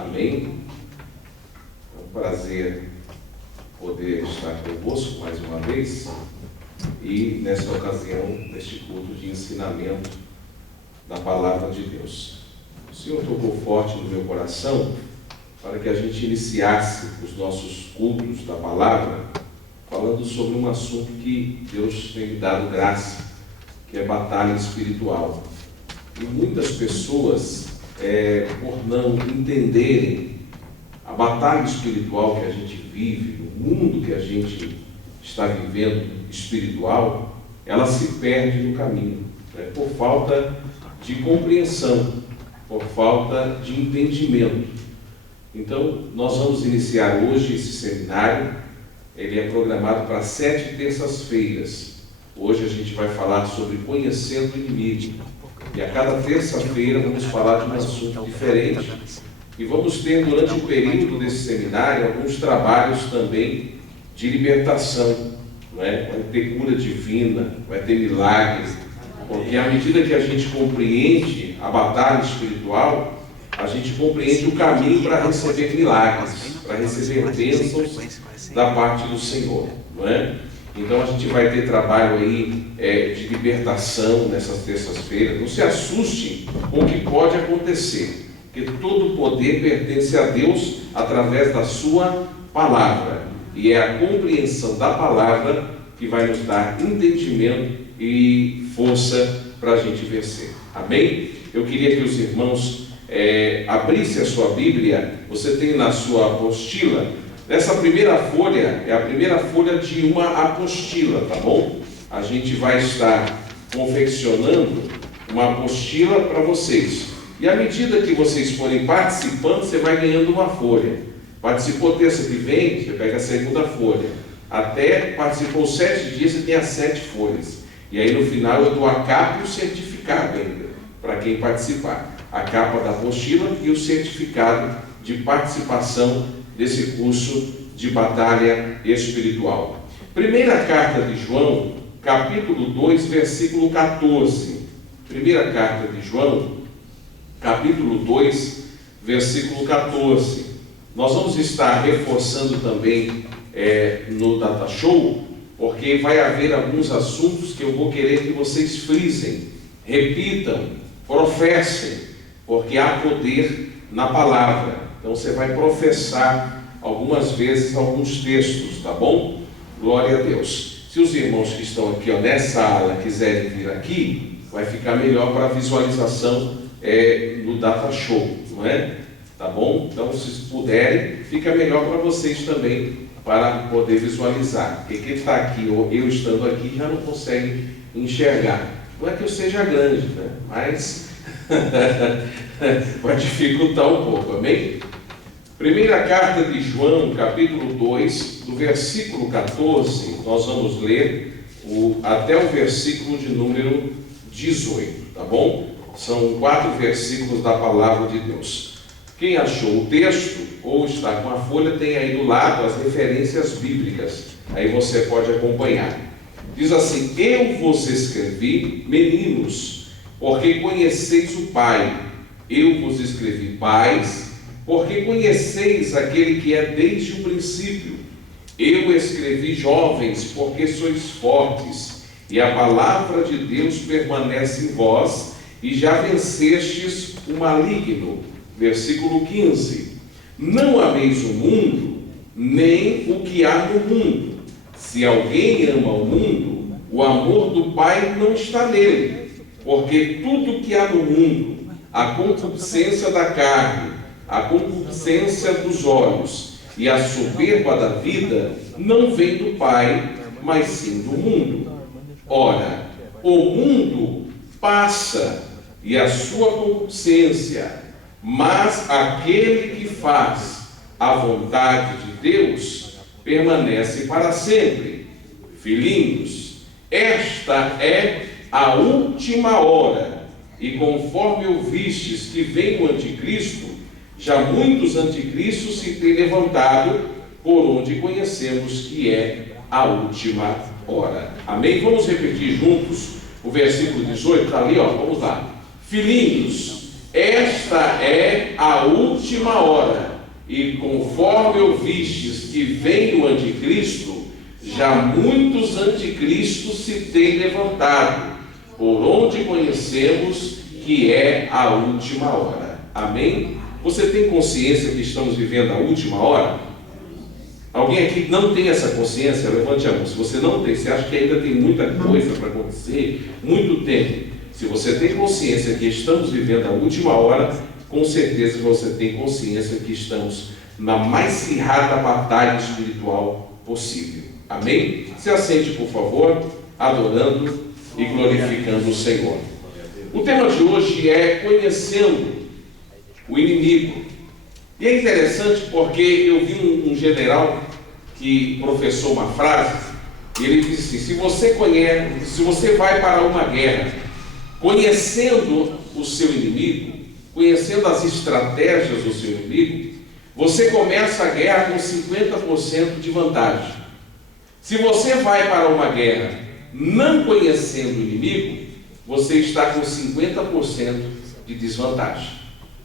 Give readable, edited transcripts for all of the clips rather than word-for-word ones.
Amém? É um prazer poder estar convosco mais uma vez e nesta ocasião, neste culto de ensinamento da Palavra de Deus. O Senhor tocou forte no meu coração para que a gente iniciasse os nossos cultos da Palavra falando sobre um assunto que Deus tem me dado graça, que é batalha espiritual. E muitas pessoas, por não entenderem a batalha espiritual que a gente vive, o mundo que a gente está vivendo espiritual, ela se perde no caminho, por falta de compreensão, por falta de entendimento. Então, nós vamos iniciar hoje esse seminário. Ele é programado para 7 terças-feiras. Hoje a gente vai falar sobre conhecendo o inimigo. E a cada terça-feira vamos falar de um assunto diferente. E vamos ter, durante o período desse seminário, alguns trabalhos também de libertação. Não é? Vai ter cura divina, vai ter milagres. Porque à medida que a gente compreende a batalha espiritual, a gente compreende o caminho para receber milagres, para receber bênçãos da parte do Senhor. Não é? Então a gente vai ter trabalho aí de libertação nessas terças-feiras. Não se assuste com o que pode acontecer, porque todo o poder pertence a Deus através da sua palavra. E é a compreensão da palavra que vai nos dar entendimento e força para a gente vencer. Amém? Eu queria que os irmãos abrissem a sua Bíblia. Você tem na sua apostila. Essa primeira folha é a primeira folha de uma apostila, tá bom? A gente vai estar confeccionando uma apostila para vocês. E à medida que vocês forem participando, você vai ganhando uma folha. Participou terça que vem, você pega a segunda folha. Até participou 7 dias, você tem as 7 folhas. E aí no final eu dou a capa e o certificado ainda, para quem participar. A capa da apostila e o certificado de participação desse curso de batalha espiritual. Primeira carta de João, capítulo 2, versículo 14. Primeira carta de João, capítulo 2, versículo 14. Nós vamos estar reforçando também no Data Show, porque vai haver alguns assuntos que eu vou querer que vocês frisem, repitam, professem, porque há poder na palavra. Então você vai professar algumas vezes alguns textos, tá bom? Glória a Deus. Se os irmãos que estão aqui nessa ala quiserem vir aqui, vai ficar melhor para a visualização no Data Show, não é? Tá bom? Então, se puderem, fica melhor para vocês também, para poder visualizar. Porque quem está aqui, ou eu estando aqui, já não consegue enxergar. Não é que eu seja grande, né? Mas vai dificultar um pouco, amém? Primeira carta de João, capítulo 2, do versículo 14, nós vamos ler até o versículo de número 18, tá bom? São 4 versículos da palavra de Deus. Quem achou o texto, ou está com a folha, tem aí do lado as referências bíblicas. Aí você pode acompanhar. Diz assim: eu vos escrevi, meninos, porque conheceis o Pai. Eu vos escrevi, pais, porque conheceis aquele que é desde o princípio. Eu escrevi, jovens, porque sois fortes, e a palavra de Deus permanece em vós, e já vencestes o maligno. Versículo 15. Não ameis o mundo, nem o que há no mundo. Se alguém ama o mundo, o amor do Pai não está nele. Porque tudo que há no mundo, a concupiscência da carne, a concupiscência dos olhos e a soberba da vida, não vem do Pai, mas sim do mundo. Ora, o mundo passa e a sua concupiscência, mas aquele que faz a vontade de Deus permanece para sempre. Filhinhos, esta é a última hora, e conforme ouvistes que vem o anticristo, já muitos anticristos se têm levantado, por onde conhecemos que é a última hora. Amém? Vamos repetir juntos o versículo 18, está ali, ó, vamos lá. Filhinhos, esta é a última última hora, e conforme ouvistes que vem o anticristo, já muitos anticristos se têm levantado, por onde conhecemos que é a última hora. Amém? Você tem consciência que estamos vivendo a última hora? Alguém aqui não tem essa consciência? Levante a mão. Se você não tem, você acha que ainda tem muita coisa para acontecer, muito tempo. Se você tem consciência que estamos vivendo a última hora, com certeza você tem consciência que estamos na mais acirrada batalha espiritual possível. Amém? Se assente, por favor, adorando e glorificando o Senhor. O tema de hoje é conhecendo o inimigo. E é interessante porque eu vi um general que professou uma frase, e ele disse assim: se você vai para uma guerra conhecendo o seu inimigo, conhecendo as estratégias do seu inimigo, você começa a guerra com 50% de vantagem. Se você vai para uma guerra não conhecendo o inimigo, você está com 50% de desvantagem.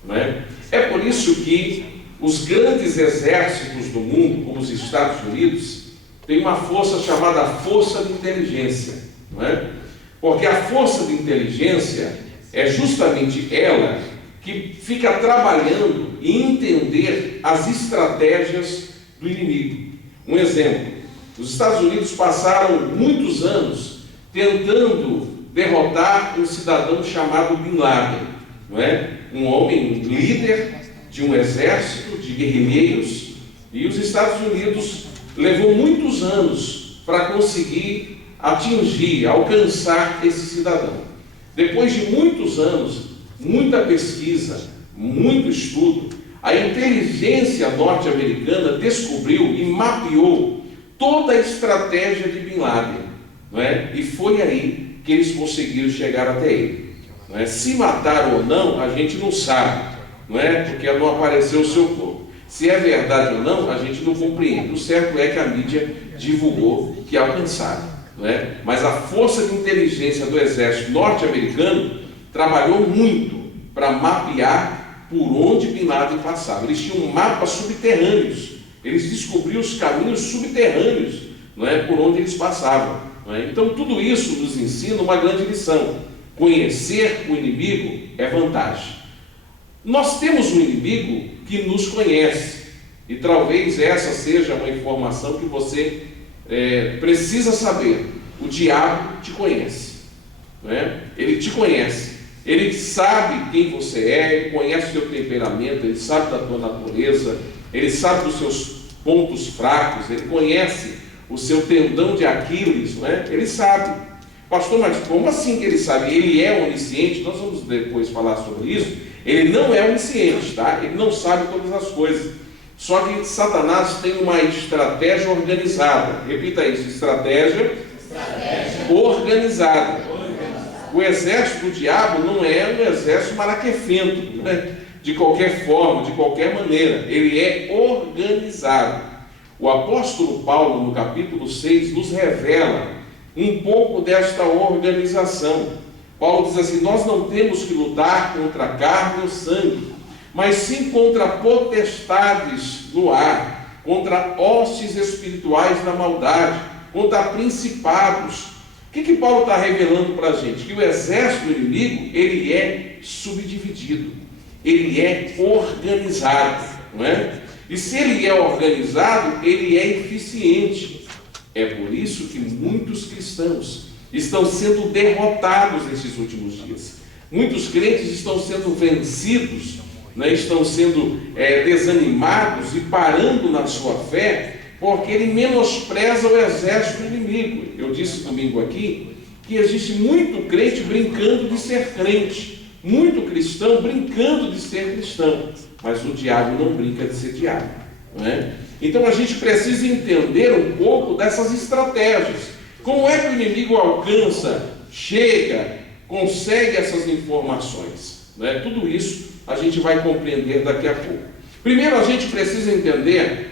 Não é? É por isso que os grandes exércitos do mundo, como os Estados Unidos, têm uma força chamada força de inteligência. Não é? Porque a força de inteligência é justamente ela que fica trabalhando em entender as estratégias do inimigo. Um exemplo: os Estados Unidos passaram muitos anos tentando derrotar um cidadão chamado Bin Laden, não é? Um homem, um líder de um exército de guerrilheiros, e os Estados Unidos levou muitos anos para conseguir atingir, alcançar esse cidadão. Depois de muitos anos, muita pesquisa, muito estudo, a inteligência norte-americana descobriu e mapeou toda a estratégia de Bin Laden, não é? E foi aí que eles conseguiram chegar até ele. Não é? Se mataram ou não, a gente não sabe, não é? Porque não apareceu o seu corpo. Se é verdade ou não, a gente não compreende. O certo é que a mídia divulgou que alcançaram, não é? Mas a força de inteligência do exército norte-americano trabalhou muito para mapear por onde Bin Laden passava. Eles tinham mapas subterrâneos, eles descobriam os caminhos subterrâneos, não é? Por onde eles passavam. Não é? Então tudo isso nos ensina uma grande lição: conhecer o inimigo é vantagem. Nós temos um inimigo que nos conhece, e talvez essa seja uma informação que você precisa saber. O diabo te conhece, não é? Ele te conhece, ele sabe quem você é, ele conhece o seu temperamento, ele sabe da tua natureza, ele sabe dos seus pontos fracos, ele conhece o seu tendão de Aquiles, não é? Ele sabe. Pastor, mas como assim que ele sabe? Ele é onisciente? Nós vamos depois falar sobre isso. Ele não é onisciente, tá? Ele não sabe todas as coisas. Só que Satanás tem uma estratégia organizada. Repita isso: estratégia organizada. O exército do diabo não é um exército maraquefento, né? De qualquer forma, de qualquer maneira. Ele é organizado. O apóstolo Paulo, no capítulo 6, nos revela um pouco desta organização. Paulo diz assim: nós não temos que lutar contra a carne ou sangue, mas sim contra potestades no ar, contra hostes espirituais da maldade, contra principados. O que Paulo está revelando para a gente? Que o exército inimigo, ele é subdividido, ele é organizado, não é? E se ele é organizado, ele é eficiente. É por isso que muitos cristãos estão sendo derrotados nesses últimos dias. Muitos crentes estão sendo vencidos, né? Estão sendo desanimados e parando na sua fé, porque ele menospreza o exército inimigo. Eu disse domingo aqui que existe muito crente brincando de ser crente, muito cristão brincando de ser cristão, mas o diabo não brinca de ser diabo, não é? Então a gente precisa entender um pouco dessas estratégias. Como é que o inimigo alcança, chega, consegue essas informações, né? Tudo isso a gente vai compreender daqui a pouco. Primeiro a gente precisa entender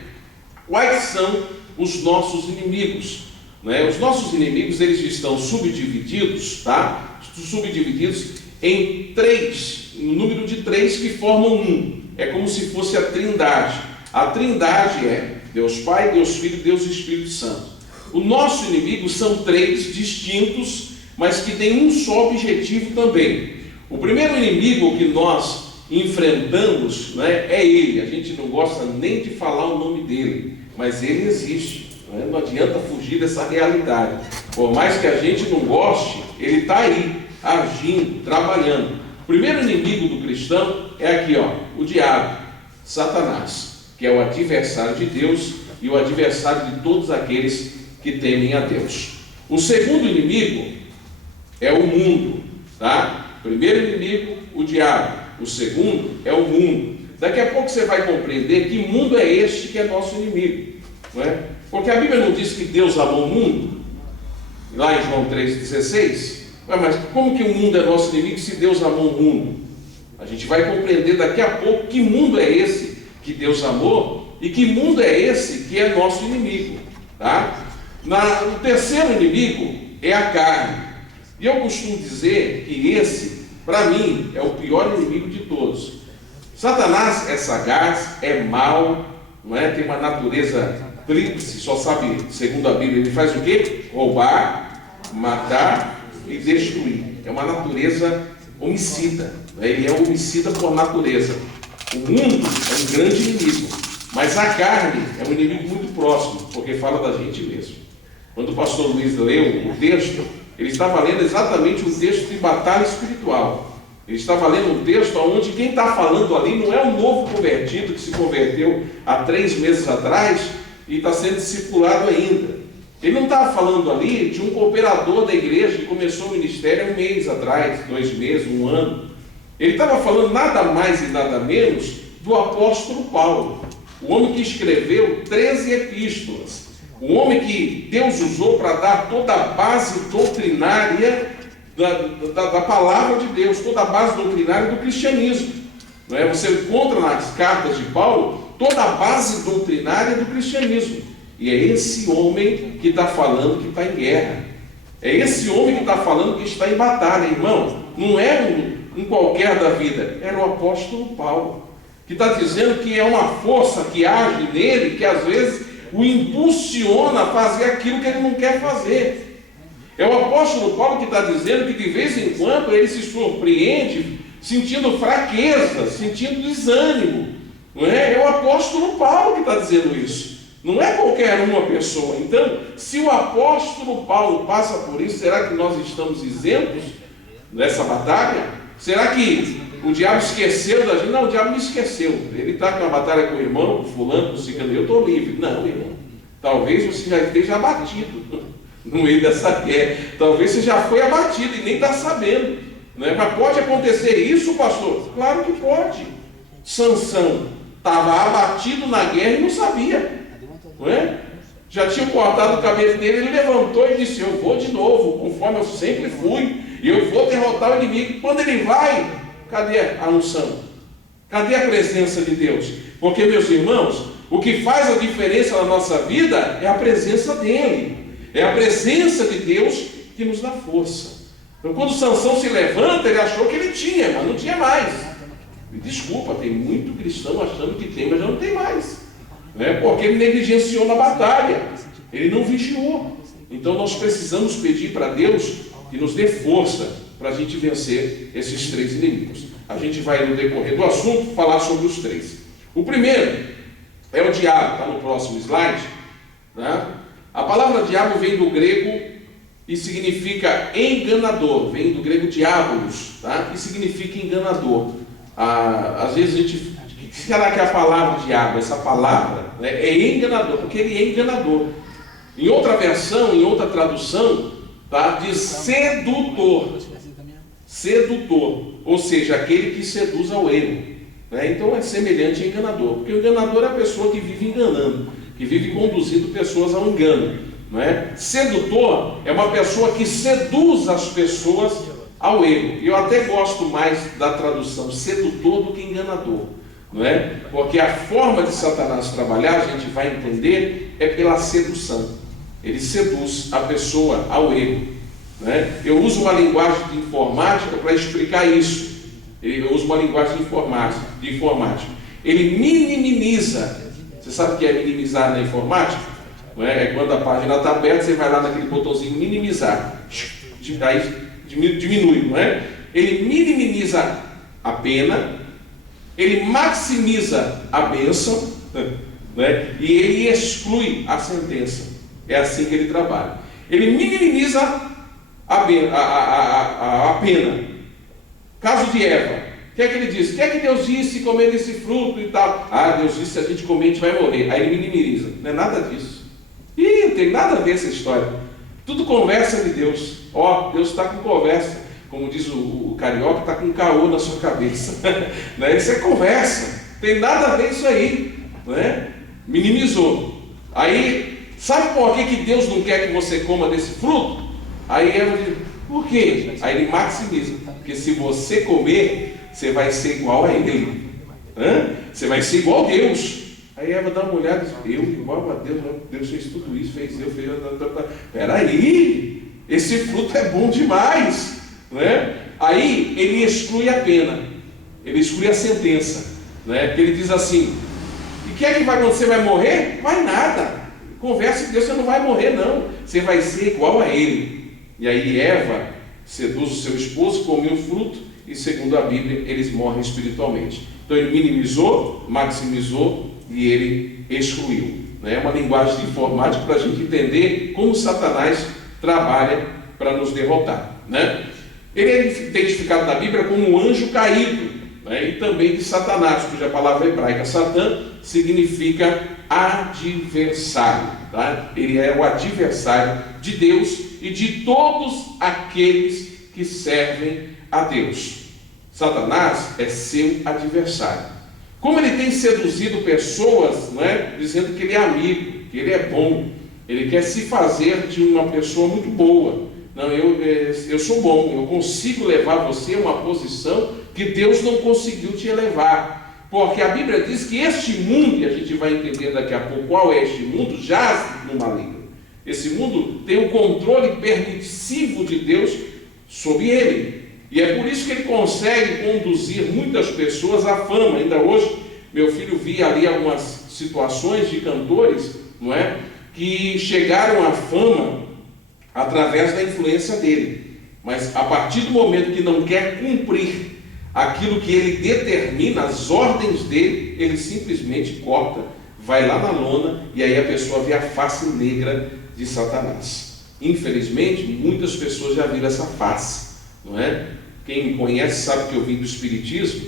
quais são os nossos inimigos, né? Os nossos inimigos, eles estão subdivididos, tá? Subdivididos em três, no número de três que formam um. é como se fosse a Trindade. A Trindade é Deus Pai, Deus Filho, Deus Espírito Santo. O nosso inimigo são três distintos, mas que têm um só objetivo também. O primeiro inimigo que nós enfrentamos, né, é ele. A gente não gosta nem de falar o nome dele, mas ele existe. Não adianta fugir dessa realidade. Por mais que a gente não goste, ele está aí, agindo, trabalhando. O primeiro inimigo do cristão é aqui, ó, o diabo, Satanás, que é o adversário de Deus e o adversário de todos aqueles que temem a Deus. O segundo inimigo é o mundo, tá? O primeiro inimigo, o diabo. O segundo é o mundo. Daqui a pouco você vai compreender que mundo é este que é nosso inimigo, não é? Porque a Bíblia não diz que Deus amou o mundo? Lá em João 3,16. Mas como que o mundo é nosso inimigo se Deus amou o mundo? A gente vai compreender daqui a pouco que mundo é esse que Deus amou e que mundo é esse que é nosso inimigo, tá? O terceiro inimigo é a carne. E eu costumo dizer que esse, para mim, é o pior inimigo de todos. Satanás é sagaz, é mau, não é? Tem uma natureza tríplice, só sabe, segundo a Bíblia, ele faz o quê? Roubar, matar e destruir. É uma natureza homicida, né? Ele é homicida por natureza. O mundo é um grande inimigo, mas a carne é um inimigo muito próximo, porque fala da gente mesmo. Quando o pastor Luiz leu o texto, ele estava lendo exatamente um texto de batalha espiritual. Ele estava lendo um texto onde quem está falando ali não é um novo convertido que se converteu há 3 meses atrás e está sendo discipulado ainda. Ele não estava falando ali de um cooperador da igreja que começou o ministério há 1 mês atrás, 2 meses, 1 ano. Ele estava falando nada mais e nada menos do apóstolo Paulo, o homem que escreveu 13 epístolas, o homem que Deus usou para dar toda a base doutrinária da palavra de Deus, toda a base doutrinária do cristianismo. Não é? Você encontra nas cartas de Paulo toda a base doutrinária do cristianismo. E é esse homem que está falando que está em guerra. É esse homem que está falando que está em batalha, irmão. Não é um qualquer da vida, era o apóstolo Paulo, que está dizendo que é uma força que age nele, que às vezes o impulsiona a fazer aquilo que ele não quer fazer. É o apóstolo Paulo que está dizendo que de vez em quando ele se surpreende sentindo fraqueza, sentindo desânimo. Não é? É o apóstolo Paulo que está dizendo isso. Não é qualquer uma pessoa. Então, se o apóstolo Paulo passa por isso, será que nós estamos isentos dessa batalha? Será que o diabo esqueceu da gente? Não, o diabo me esqueceu. Ele está com a batalha com o irmão, com o fulano, com o ciclano. Eu estou livre. Não, irmão. Talvez você já esteja abatido no meio dessa guerra. Talvez você já foi abatido e nem está sabendo. Né? Mas pode acontecer isso, pastor? Claro que pode. Sansão estava abatido na guerra e não sabia. Não é? Já tinha cortado o cabelo dele, ele levantou e disse: eu vou de novo, conforme eu sempre fui, e eu vou derrotar o inimigo. Quando ele vai, cadê a unção? Cadê a presença de Deus? Porque, meus irmãos, o que faz a diferença na nossa vida é a presença dele. É a presença de Deus que nos dá força. Então, quando Sansão se levanta, ele achou que ele tinha, mas não tinha mais. E desculpa, tem muito cristão achando que tem, mas já não tem mais. Né? Porque ele negligenciou na batalha, ele não vigiou. Então nós precisamos pedir para Deus que nos dê força para a gente vencer esses 3 inimigos. A gente vai, no decorrer do assunto, falar sobre os 3. O primeiro é o diabo, está no próximo slide. Né? A palavra diabo vem do grego e significa enganador, vem do grego diabolos, tá? E significa enganador. Às vezes a gente... O que será que é a palavra diabo? Essa palavra, né, é enganador, porque ele é enganador. Em outra versão, em outra tradução, tá, diz sedutor. Sedutor, ou seja, aquele que seduz ao erro. Né? Então é semelhante a enganador, porque o enganador é a pessoa que vive enganando, que vive conduzindo pessoas ao engano. Não é? Sedutor é uma pessoa que seduz as pessoas ao erro. Eu até gosto mais da tradução sedutor do que enganador. Não é? Porque a forma de Satanás trabalhar, a gente vai entender, é pela sedução. Ele seduz a pessoa ao erro. Não é? Eu uso uma linguagem de informática para explicar isso. Eu uso uma linguagem de informática. Ele minimiza. Você sabe o que é minimizar na informática? Não é? É quando a página está aberta, você vai lá naquele botãozinho minimizar. Aí diminui, não é? Ele minimiza a pena, ele maximiza a bênção, né? E ele exclui a sentença. É assim que ele trabalha. Ele minimiza a pena. Caso de Eva. O que é que ele disse? O que é que Deus disse comer desse fruto e tal? Deus disse, se a gente comer, a gente vai morrer. Aí ele minimiza. Não é nada disso. Não tem nada a ver essa história. Tudo conversa de Deus. Deus está com conversa. Como diz o carioca, está com caô na sua cabeça. Né? Isso é conversa. Tem nada a ver isso aí. Né? Minimizou. Aí, sabe por que Deus não quer que você coma desse fruto? Aí Eva diz, por quê? Aí ele maximiza. Porque se você comer, você vai ser igual a ele. Você vai ser igual a Deus. Aí Eva dá uma olhada e diz, eu igual a Deus, Deus fez tudo isso, fez eu, fez... Peraí, esse fruto é bom demais. Né? Aí ele exclui a pena, ele exclui a sentença. Né? Porque ele diz assim, e o que é que vai acontecer? Vai morrer? Vai nada. Conversa com Deus, você não vai morrer não. Você vai ser igual a ele. E aí Eva seduz o seu esposo, come o fruto, e segundo a Bíblia, eles morrem espiritualmente. Então ele minimizou, maximizou e ele excluiu. É uma linguagem de informática para a gente entender como Satanás trabalha para nos derrotar. Né? Ele é identificado na Bíblia como um anjo caído, né? E também de Satanás, cuja palavra hebraica Satã significa adversário. Tá? Ele é o adversário de Deus e de todos aqueles que servem a Deus. Satanás é seu adversário. Como ele tem seduzido pessoas, né, dizendo que ele é amigo, que ele é bom, ele quer se fazer de uma pessoa muito boa. Não, eu sou bom, eu consigo levar você a uma posição que Deus não conseguiu te elevar. Porque a Bíblia diz que este mundo, e a gente vai entender daqui a pouco qual é este mundo, jaz no maligno. Esse mundo tem o controle permissivo de Deus sobre ele. E é por isso que ele consegue conduzir muitas pessoas à fama. Ainda hoje, meu filho via ali algumas situações de cantores, não é, que chegaram à fama através da influência dele. Mas a partir do momento que não quer cumprir aquilo que ele determina, as ordens dele, ele simplesmente corta, vai lá na lona, e aí a pessoa vê a face negra de Satanás. Infelizmente, muitas pessoas já viram essa face, não é? Quem me conhece sabe que eu vim do Espiritismo,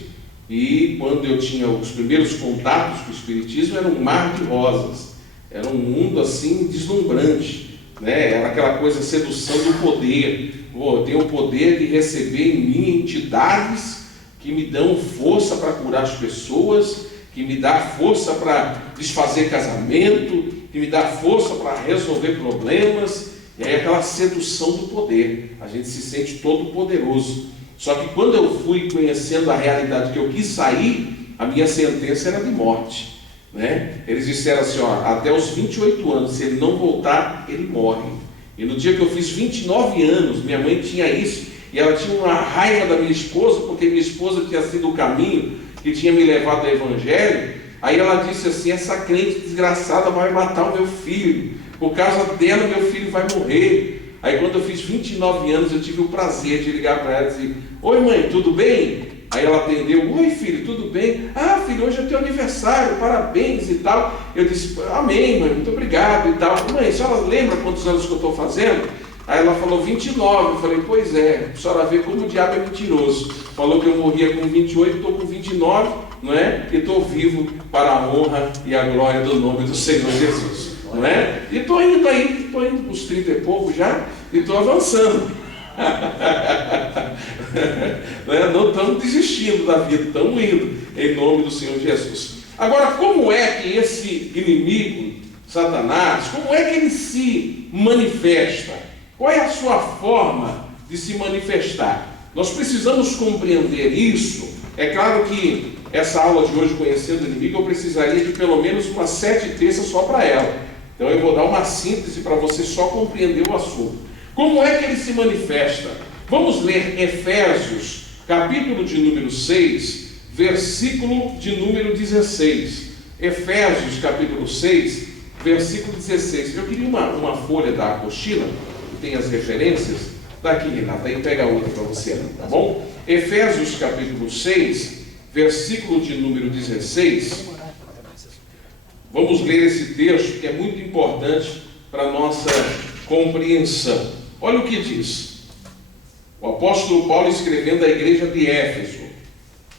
e quando eu tinha os primeiros contatos com o Espiritismo, era um mar de rosas, era um mundo assim deslumbrante, né? Era aquela coisa, sedução do poder. Eu tenho o poder de receber em mim entidades que me dão força para curar as pessoas, que me dá força para desfazer casamento, que me dá força para resolver problemas. E aí aquela sedução do poder, a gente se sente todo poderoso. Só que quando eu fui conhecendo a realidade que eu quis sair, a minha sentença era de morte, né? Eles disseram assim, até os 28 anos, se ele não voltar, ele morre. E no dia que eu fiz 29 anos, minha mãe tinha isso, e ela tinha uma raiva da minha esposa, porque minha esposa tinha sido o caminho que tinha me levado ao Evangelho. Aí ela disse assim, essa crente desgraçada vai matar o meu filho, por causa dela meu filho vai morrer. Aí quando eu fiz 29 anos, eu tive o prazer de ligar para ela e dizer, oi mãe, tudo bem? Aí ela atendeu, oi filho, tudo bem? Ah filho, hoje é teu aniversário, parabéns e tal. Eu disse, amém mãe, muito obrigado e tal. Mãe, a senhora lembra quantos anos que eu estou fazendo? Aí ela falou 29, eu falei, pois é, a senhora vê como o diabo é mentiroso. Falou que eu morria com 28, estou com 29, não é? E estou vivo para a honra e a glória do nome do Senhor Jesus. Não é? E estou indo aí, estou indo para os 30 e pouco já, e estou avançando. Não estamos desistindo da vida, estamos indo, em nome do Senhor Jesus. Agora, como é que esse inimigo, Satanás, como é que ele se manifesta? Qual é a sua forma de se manifestar? Nós precisamos compreender isso. É claro que essa aula de hoje, conhecendo o inimigo, eu precisaria de pelo menos umas 7 terças só para ela. Então eu vou dar uma síntese para você só compreender o assunto. Como é que ele se manifesta? Vamos ler Efésios, capítulo de número 6, versículo de número 16. Efésios, capítulo 6, versículo 16. Eu queria uma folha da apostila, que tem as referências. Está aqui, Renata, aí pega outra para você ali, tá bom? Efésios, capítulo 6, versículo de número 16. Vamos ler esse texto, que é muito importante para a nossa compreensão. Olha o que diz o apóstolo Paulo escrevendo à igreja de Éfeso: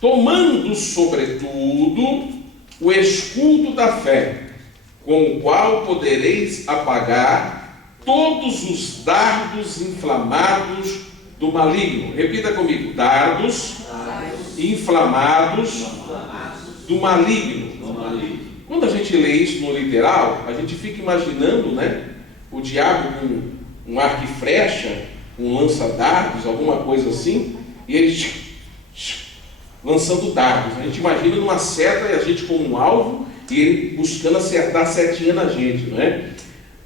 tomando sobretudo o escudo da fé, com o qual podereis apagar todos os dardos inflamados do maligno. Repita comigo: dardos inflamados do maligno. Quando a gente lê isso no literal, a gente fica imaginando, né, o diabo com um arco e flecha, um lança-dardos, alguma coisa assim, e ele lançando dardos. A gente imagina numa seta e a gente como um alvo, e ele buscando acertar a setinha na gente, não é?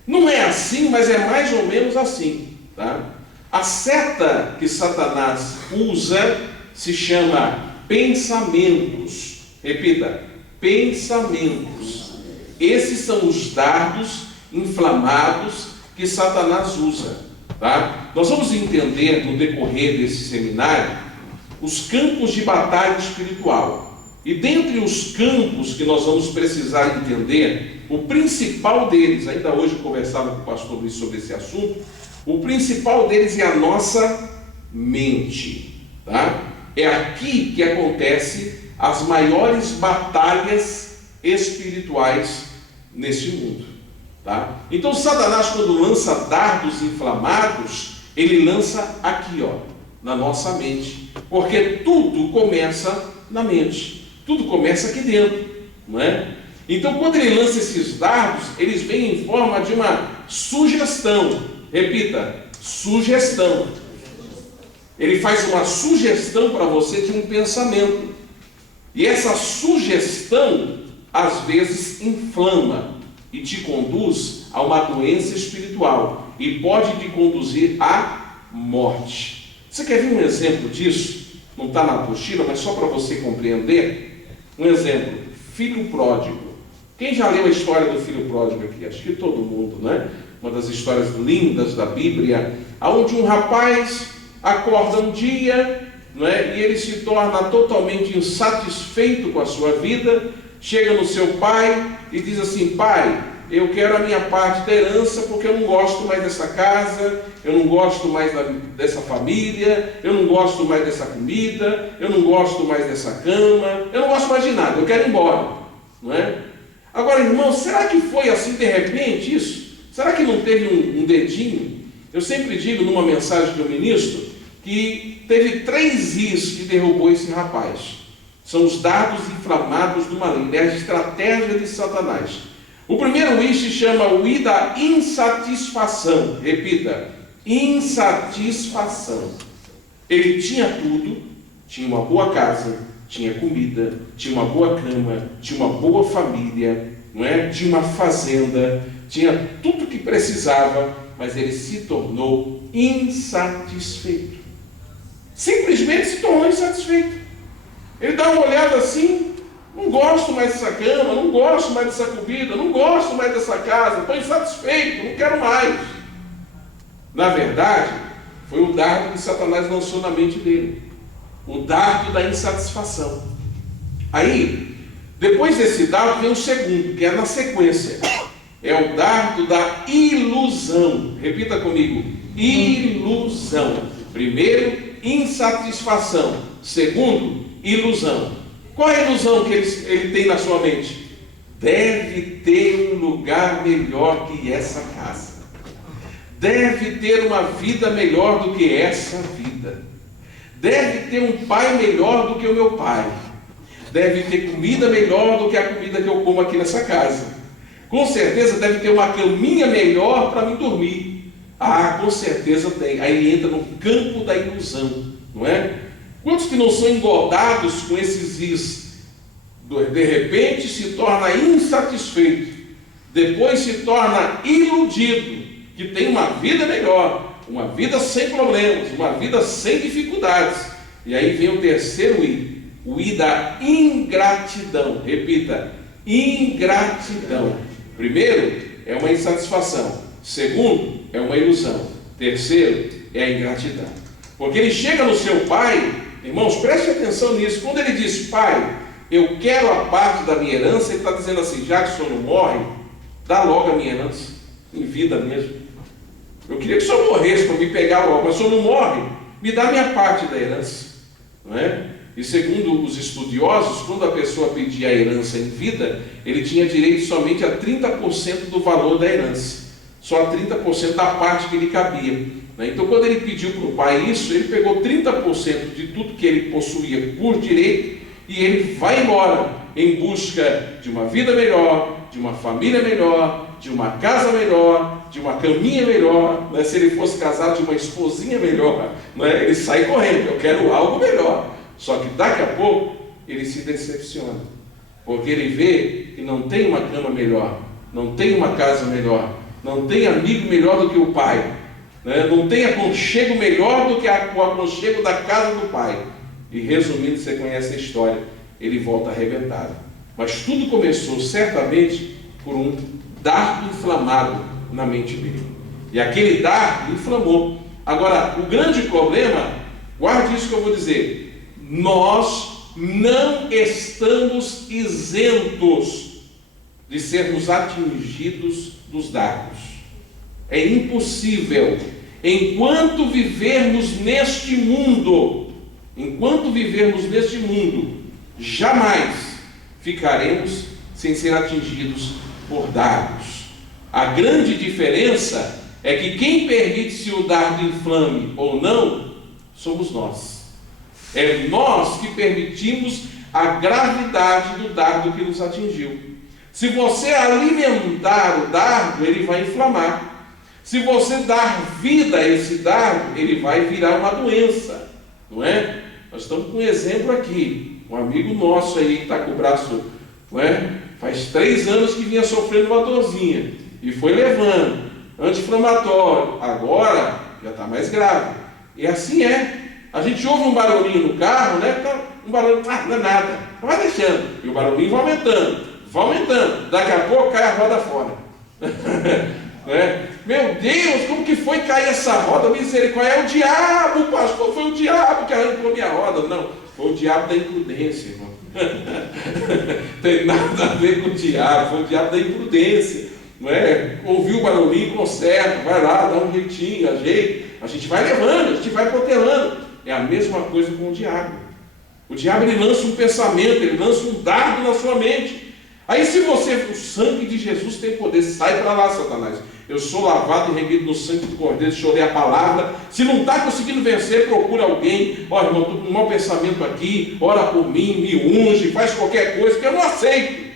Não é assim, mas é mais ou menos assim, tá? A seta que Satanás usa se chama pensamentos. Repita: pensamentos. Esses são os dardos inflamados que Satanás usa, tá? Nós vamos entender no decorrer desse seminário os campos de batalha espiritual. E dentre os campos que nós vamos precisar entender, o principal deles, ainda hoje eu conversava com o pastor Luiz sobre esse assunto, o principal deles é a nossa mente, tá? É aqui que acontece as maiores batalhas espirituais neste mundo, tá? Então Satanás, quando lança dardos inflamados, ele lança aqui, ó, na nossa mente, porque tudo começa na mente, tudo começa aqui dentro, não é? Então quando ele lança esses dardos, eles vêm em forma de uma sugestão. Repita: sugestão. Ele faz uma sugestão para você de um pensamento, e essa sugestão às vezes inflama e te conduz a uma doença espiritual e pode te conduzir à morte. Você quer ver um exemplo disso? Não está na apostila, mas só para você compreender. Um exemplo: filho pródigo. Quem já leu a história do filho pródigo aqui? Acho que todo mundo, né? Uma das histórias lindas da Bíblia, onde um rapaz acorda um dia, não é? E ele se torna totalmente insatisfeito com a sua vida, chega no seu pai e diz assim: pai, eu quero a minha parte da herança, porque eu não gosto mais dessa casa, eu não gosto mais dessa família, eu não gosto mais dessa comida, eu não gosto mais dessa cama, eu não gosto mais de nada, eu quero ir embora, não é? Agora, irmão, será que foi assim de repente isso? Será que não teve um dedinho? Eu sempre digo numa mensagem que eu ministro, que teve 3 is que derrubou esse rapaz. São os dardos inflamados do maligno, é a estratégia de Satanás. O primeiro i se chama o i da insatisfação. Repita: insatisfação. Ele tinha tudo, tinha uma boa casa, tinha comida, tinha uma boa cama, tinha uma boa família, não é? Tinha uma fazenda, tinha tudo que precisava, mas ele se tornou insatisfeito. Simplesmente se tornou insatisfeito. Ele dá uma olhada assim: não gosto mais dessa cama, não gosto mais dessa comida, não gosto mais dessa casa, estou insatisfeito, não quero mais. Na verdade, foi o dardo que Satanás lançou na mente dele, o dardo da insatisfação. Aí, depois desse dardo vem o segundo, que é na sequência, é o dardo da ilusão. Repita comigo: ilusão. Primeiro, insatisfação. Segundo, ilusão. Qual é a ilusão que ele tem na sua mente? Deve ter um lugar melhor que essa casa. Deve ter uma vida melhor do que essa vida. Deve ter um pai melhor do que o meu pai. Deve ter comida melhor do que a comida que eu como aqui nessa casa. Com certeza deve ter uma caminha melhor para me dormir. Ah, com certeza tem. Aí ele entra no campo da ilusão, não é? Quantos que não são engordados com esses is? De repente se torna insatisfeito, depois se torna iludido, que tem uma vida melhor, uma vida sem problemas, uma vida sem dificuldades. E aí vem o terceiro i, o I da ingratidão. Repita, ingratidão. Primeiro, é uma insatisfação. Segundo, é uma ilusão. Terceiro, é a ingratidão. Porque ele chega no seu pai, irmãos, preste atenção nisso. Quando ele diz, pai, eu quero a parte da minha herança, ele está dizendo assim, já que o senhor não morre, dá logo a minha herança, em vida mesmo. Eu queria que o senhor morresse para me pegar logo, mas o senhor não morre, me dá a minha parte da herança. Não é? E segundo os estudiosos, quando a pessoa pedia a herança em vida, ele tinha direito somente a 30% do valor da herança, só a 30% da parte que lhe cabia. Então, quando ele pediu para o pai isso, ele pegou 30% de tudo que ele possuía por direito e ele vai embora em busca de uma vida melhor, de uma família melhor, de uma casa melhor, de uma caminha melhor. Se ele fosse casado, de uma esposinha melhor, ele sai correndo, eu quero algo melhor. Só que daqui a pouco ele se decepciona, porque ele vê que não tem uma cama melhor, não tem uma casa melhor, não tem amigo melhor do que o pai, não tem aconchego melhor do que o aconchego da casa do pai. E resumindo, você conhece a história, ele volta arrebentado. Mas tudo começou certamente por um dardo inflamado na mente dele. E aquele dardo inflamou. Agora, o grande problema, guarde isso que eu vou dizer, nós não estamos isentos de sermos atingidos dos dardos. É impossível, enquanto vivermos neste mundo, jamais ficaremos sem ser atingidos por dardos. A grande diferença é que quem permite se o dardo inflame ou não, somos nós. É nós que permitimos a gravidade do dardo que nos atingiu. Se você alimentar o dardo, ele vai inflamar. Se você dar vida a esse dardo, ele vai virar uma doença, não é? Nós estamos com um exemplo aqui, um amigo nosso aí que está com o braço, não é? Faz 3 anos que vinha sofrendo uma dorzinha, e foi levando, anti-inflamatório, agora já está mais grave. E assim é, a gente ouve um barulhinho no carro, né? Um barulho, não é nada, vai deixando, e o barulhinho vai aumentando, daqui a pouco cai a roda fora. Meu Deus, como que foi cair essa roda? Misericórdia, é o diabo, pastor, foi o diabo que arrancou minha roda. Não, foi o diabo da imprudência, irmão. Tem nada a ver com o diabo, foi o diabo da imprudência, não é? Ouviu o barulhinho, conserta, vai lá, dá um jeitinho, ajeita, a gente vai levando, a gente vai protelando. É a mesma coisa com o diabo. O diabo, ele lança um pensamento, ele lança um dardo na sua mente. Aí se o sangue de Jesus tem poder, sai para lá, Satanás. Eu sou lavado e remido no sangue do Cordeiro, chorei a palavra. Se não está conseguindo vencer, procura alguém. Ó, irmão, estou com um mau pensamento aqui, ora por mim, me unge, faz qualquer coisa, que eu não aceito.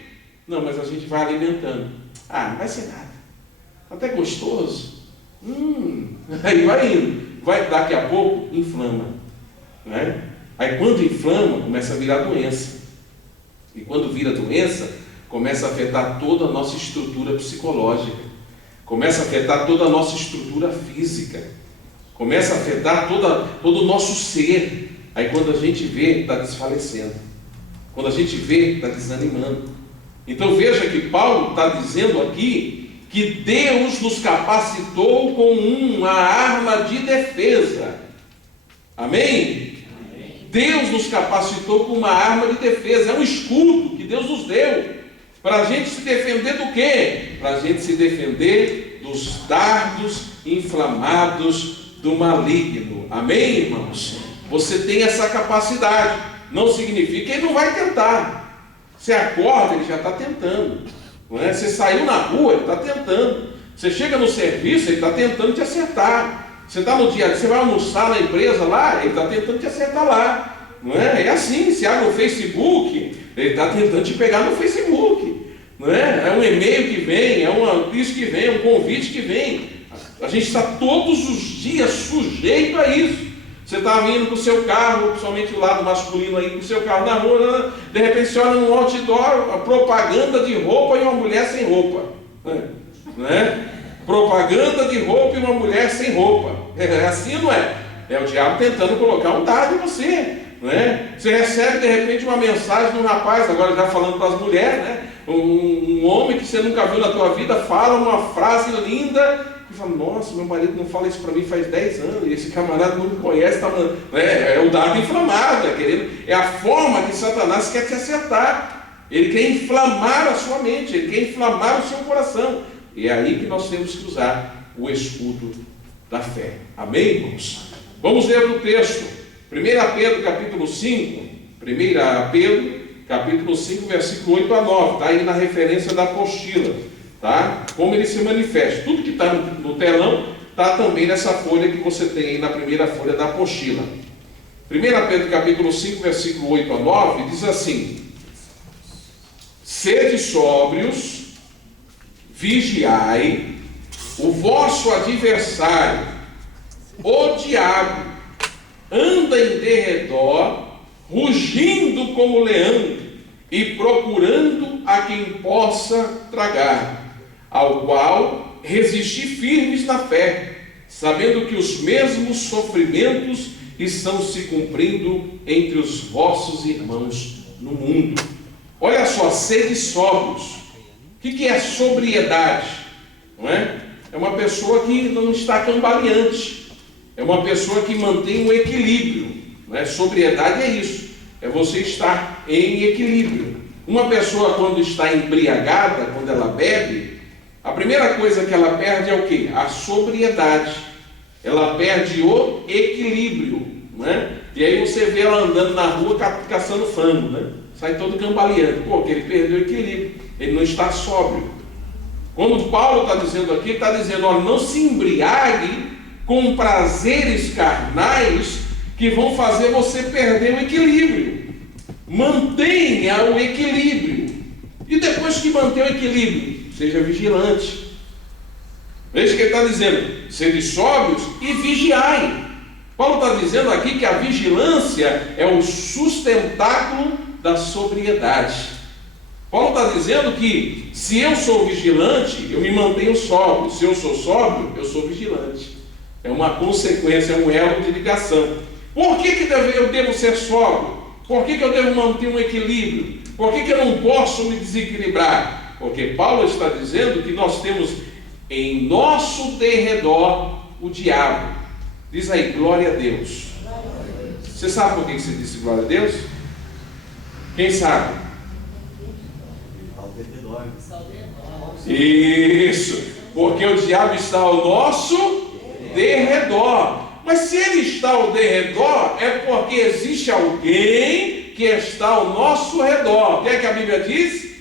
Não, mas a gente vai alimentando. Ah, não vai ser nada. Até gostoso. Aí vai indo. Daqui a pouco, inflama. Né? Aí quando inflama, começa a virar doença. E quando vira doença, começa a afetar toda a nossa estrutura psicológica, começa a afetar toda a nossa estrutura física, começa a afetar todo o nosso ser. Aí quando a gente vê, está desfalecendo, quando a gente vê, está desanimando. Então veja que Paulo está dizendo aqui que Deus nos capacitou com uma arma de defesa. Amém? Deus nos capacitou com uma arma de defesa, é um escudo que Deus nos deu, para a gente se defender do quê? Para a gente se defender dos dardos inflamados do maligno. Amém, irmãos? Você tem essa capacidade, não significa que ele não vai tentar. Você acorda, ele já está tentando, não é? Você saiu na rua, ele está tentando. Você chega no serviço, ele está tentando te acertar. Você está no dia, você vai almoçar na empresa lá, ele está tentando te acertar lá, não é? É assim, se abre o Facebook, ele está tentando te pegar no Facebook, não é? É um e-mail que vem, é isso que vem, é um convite que vem. A gente está todos os dias sujeito a isso. Você está vindo com o seu carro, principalmente o lado masculino aí, com o seu carro na rua, de repente você olha num outdoor, a propaganda de roupa e uma mulher sem roupa, não é? Propaganda de roupa e uma mulher sem roupa. É assim, não é? É o diabo tentando colocar um dardo em você, não é? Você recebe de repente uma mensagem de um rapaz, agora já falando para as mulheres, né? Um homem que você nunca viu na tua vida fala uma frase linda e fala: nossa, meu marido não fala isso para mim faz 10 anos, e esse camarada não me conhece, tá, né? É o dardo inflamado, é a forma que Satanás quer te acertar. Ele quer inflamar a sua mente, ele quer inflamar o seu coração. E é aí que nós temos que usar o escudo da fé. Amém, irmãos? Vamos ler o texto. 1 Pedro capítulo 5, 1 Pedro capítulo 5, versículo 8 a 9, está aí na referência da apostila, tá? Como ele se manifesta. Tudo que está no telão está também nessa folha que você tem aí na primeira folha da apostila. 1 Pedro capítulo 5, versículo 8 a 9, diz assim: sede sóbrios, vigiai, o vosso adversário, o diabo, anda em derredor, rugindo como leão, e procurando a quem possa tragar, ao qual resistir firmes na fé, sabendo que os mesmos sofrimentos estão se cumprindo entre os vossos irmãos no mundo. Olha só, sede sóbrios. O que é sobriedade? Não é? É uma pessoa que não está cambaleante, é uma pessoa que mantém um equilíbrio. Não é? Sobriedade é isso, é você estar em equilíbrio. Uma pessoa, quando está embriagada, quando ela bebe, a primeira coisa que ela perde é o quê? A sobriedade. Ela perde o equilíbrio, não é? E aí você vê ela andando na rua caçando frango, né? Sai todo cambaleante, porque ele perdeu o equilíbrio, ele não está sóbrio. Quando Paulo está dizendo aqui, ele está dizendo: olha, não se embriague com prazeres carnais que vão fazer você perder o equilíbrio. Mantenha o equilíbrio. E depois que manter o equilíbrio, seja vigilante. Veja que ele está dizendo: sede sóbrios e vigiai. Paulo está dizendo aqui que a vigilância é o sustentáculo da sobriedade. Paulo está dizendo que se eu sou vigilante, eu me mantenho sóbrio. Se eu sou sóbrio, eu sou vigilante. É uma consequência, é um elo de ligação. Por que eu devo ser sóbrio? Por que eu devo manter um equilíbrio? Por que eu não posso me desequilibrar? Porque Paulo está dizendo que nós temos em nosso derredor o diabo. Diz aí, glória a Deus. Você sabe por que você disse glória a Deus? Quem sabe? Isso, porque o diabo está ao nosso derredor. Mas se ele está ao derredor, é porque existe alguém que está ao nosso redor. O que é que a Bíblia diz?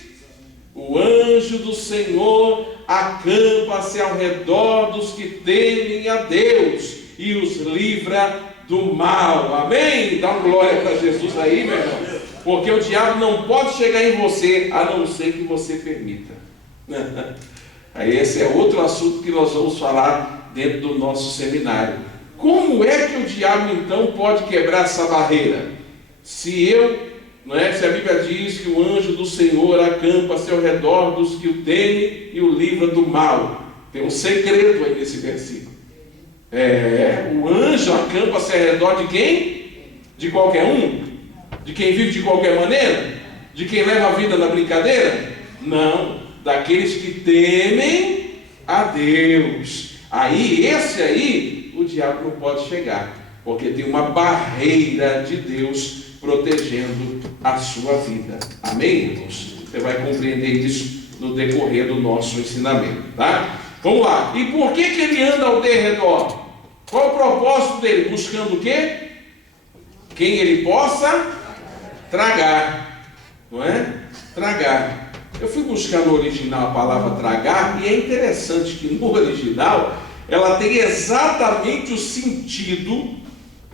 O anjo do Senhor acampa-se ao redor dos que temem a Deus e os livra do mal. Amém? Dá uma glória para Jesus aí, meu irmão. Porque o diabo não pode chegar em você, a não ser que você permita. Aí esse é outro assunto que nós vamos falar dentro do nosso seminário. Como é que o diabo então pode quebrar essa barreira? Se a Bíblia diz que o anjo do Senhor acampa-se ao redor dos que o temem e o livra do mal. Tem um segredo aí nesse versículo. O anjo acampa-se ao redor de quem? De qualquer um? De quem vive de qualquer maneira? De quem leva a vida na brincadeira? Não, daqueles que temem a Deus. Esse aí, o diabo não pode chegar, porque tem uma barreira de Deus protegendo a sua vida. Amém, irmãos? Você vai compreender isso no decorrer do nosso ensinamento, tá? Vamos lá. E por que ele anda ao derredor? Qual o propósito dele? Buscando o quê? Quem ele possa tragar, não é? Tragar. Eu fui buscar no original a palavra tragar, e é interessante que no original ela tem exatamente o sentido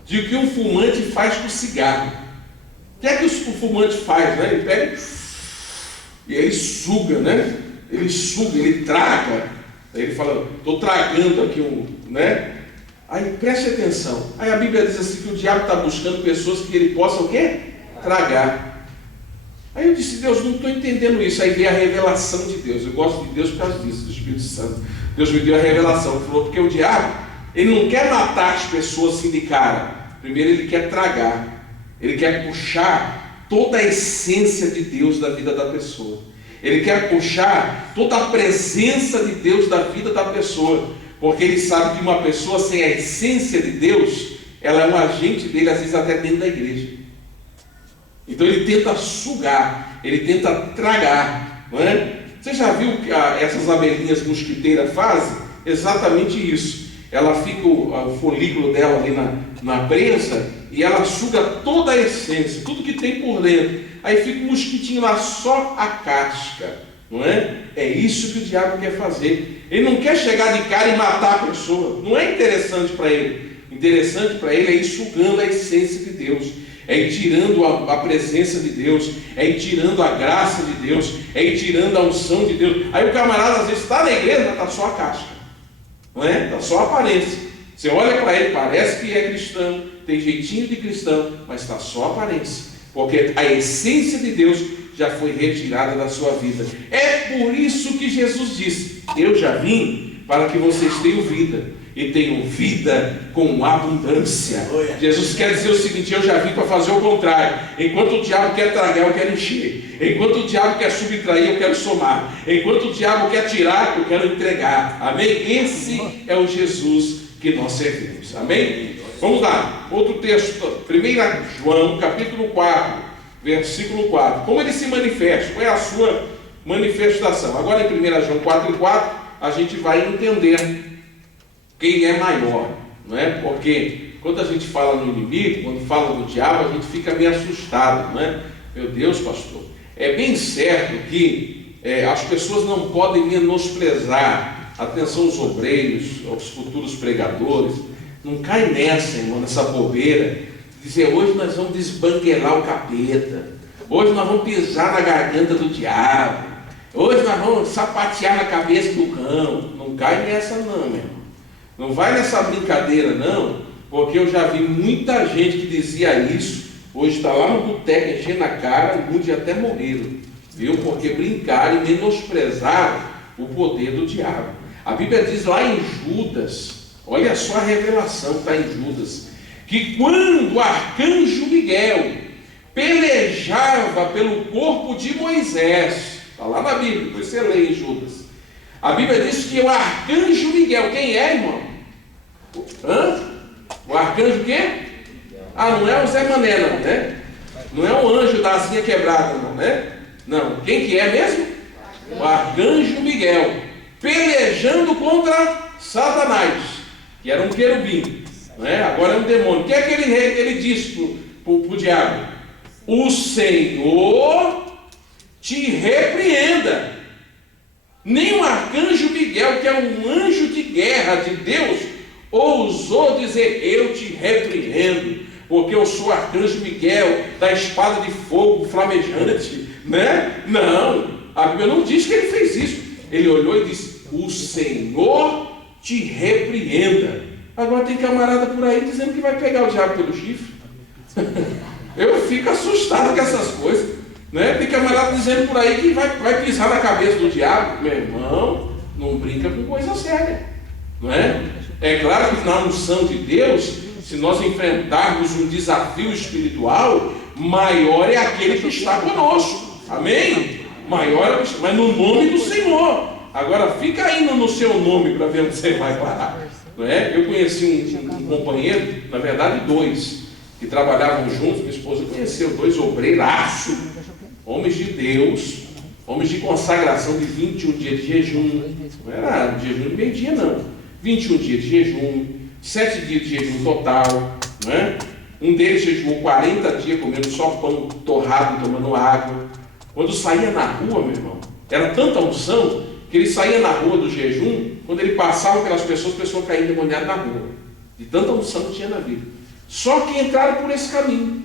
de que um fumante faz com o cigarro. O que é que o fumante faz, né? Ele pega e ele suga, né? Ele suga, ele traga. Aí ele fala: estou tragando aqui né? Aí preste atenção. Aí a Bíblia diz assim que o diabo está buscando pessoas que ele possa o quê? Tragar. Aí eu disse: Deus, não estou entendendo isso. Aí veio a revelação de Deus. Eu gosto de Deus por causa disso, do Espírito Santo. Deus me deu a revelação. Ele falou: porque o diabo, ele não quer matar as pessoas assim de cara. Primeiro ele quer tragar. Ele quer puxar toda a essência de Deus da vida da pessoa. Ele quer puxar toda a presença de Deus da vida da pessoa, porque ele sabe que uma pessoa sem a essência de Deus, ela é um agente dele, às vezes até dentro da igreja. Então ele tenta sugar, ele tenta tragar, não é? Você já viu que essas abelhinhas mosquiteiras fazem? Exatamente isso. Ela fica, o folículo dela ali na prensa, e ela suga toda a essência, tudo que tem por dentro. Aí fica o mosquitinho lá, só a casca, não é? É isso que o diabo quer fazer. Ele não quer chegar de cara e matar a pessoa. Não é interessante para ele. Interessante para ele é ir sugando a essência de Deus, é ir tirando a presença de Deus, é ir tirando a graça de Deus, é ir tirando a unção de Deus. Aí o camarada às vezes está na igreja, mas está só a casca, não é? Está só a aparência. Você olha para ele, parece que é cristão, tem jeitinho de cristão, mas está só a aparência, porque a essência de Deus já foi retirada da sua vida. É por isso que Jesus disse: eu já vim para que vocês tenham vida, e tenham vida com abundância. Jesus quer dizer o seguinte: eu já vim para fazer o contrário. Enquanto o diabo quer tragar, eu quero encher. Enquanto o diabo quer subtrair, eu quero somar. Enquanto o diabo quer tirar, eu quero entregar. Amém? Esse é o Jesus que nós servimos. Amém? Vamos lá, outro texto, 1 João, capítulo 4, versículo 4. Como ele se manifesta? Qual é a sua manifestação? Agora em 1 João 4:4, a gente vai entender quem é maior, não é? Porque quando a gente fala no inimigo, quando fala do diabo, a gente fica meio assustado, não é? Meu Deus, pastor, é bem certo que as pessoas não podem menosprezar, atenção aos obreiros, aos futuros pregadores, não cai nessa, irmão, nessa bobeira, dizer: hoje nós vamos desbanguelar o capeta, hoje nós vamos pisar na garganta do diabo, hoje nós vamos sapatear na cabeça do cão. Não cai nessa não, meu irmão. Não vai nessa brincadeira não, porque eu já vi muita gente que dizia isso, hoje está lá no boteco enchendo a cara, e muitos até morreram, viu? Porque brincaram e menosprezaram o poder do diabo. A Bíblia diz lá em Judas, olha só a revelação que está em Judas, que quando o arcanjo Miguel pelejava pelo corpo de Moisés, está lá na Bíblia, depois você lê em Judas, a Bíblia diz que o arcanjo Miguel, quem é, irmão? O arcanjo o quê? Não é o Zé Mané não, né? Não é o anjo da asinha quebrada não, né? Não, quem que é mesmo? O arcanjo Miguel, pelejando contra Satanás, que era um querubim, né? Agora é um demônio. O que é que ele disse para o diabo? O Senhor te repreenda. Nem o arcanjo Miguel, que é um anjo de guerra de Deus, ousou dizer: eu te repreendo, porque eu sou o arcanjo Miguel, da espada de fogo flamejante, né? Não, a Bíblia não diz que ele fez isso. Ele olhou e disse: o Senhor te repreenda. Agora tem camarada por aí dizendo que vai pegar o diabo pelo chifre. Eu fico assustado com essas coisas, né? Tem camarada dizendo por aí que vai pisar na cabeça do diabo. Meu irmão, não brinca com coisa séria, não é? É claro que na unção de Deus, se nós enfrentarmos um desafio espiritual, maior é aquele que está conosco. Amém? Maior, mas no nome do Senhor. Agora fica indo no seu nome para ver onde você vai parar, não é? Eu conheci um companheiro, na verdade dois, que trabalhavam juntos. Minha esposa conheceu dois obreiraços, homens de Deus, homens de consagração de 21 dias de jejum. Não era jejum de meio-dia não, 21 dias de jejum, 7 dias de jejum total, não é? Um deles jejuou 40 dias comendo só pão torrado, tomando água. Quando saía na rua, meu irmão, era tanta unção que ele saía na rua do jejum, quando ele passava pelas pessoas, as pessoas caíam endemoniadas na rua, de tanta unção que tinha na vida. Só que entraram por esse caminho.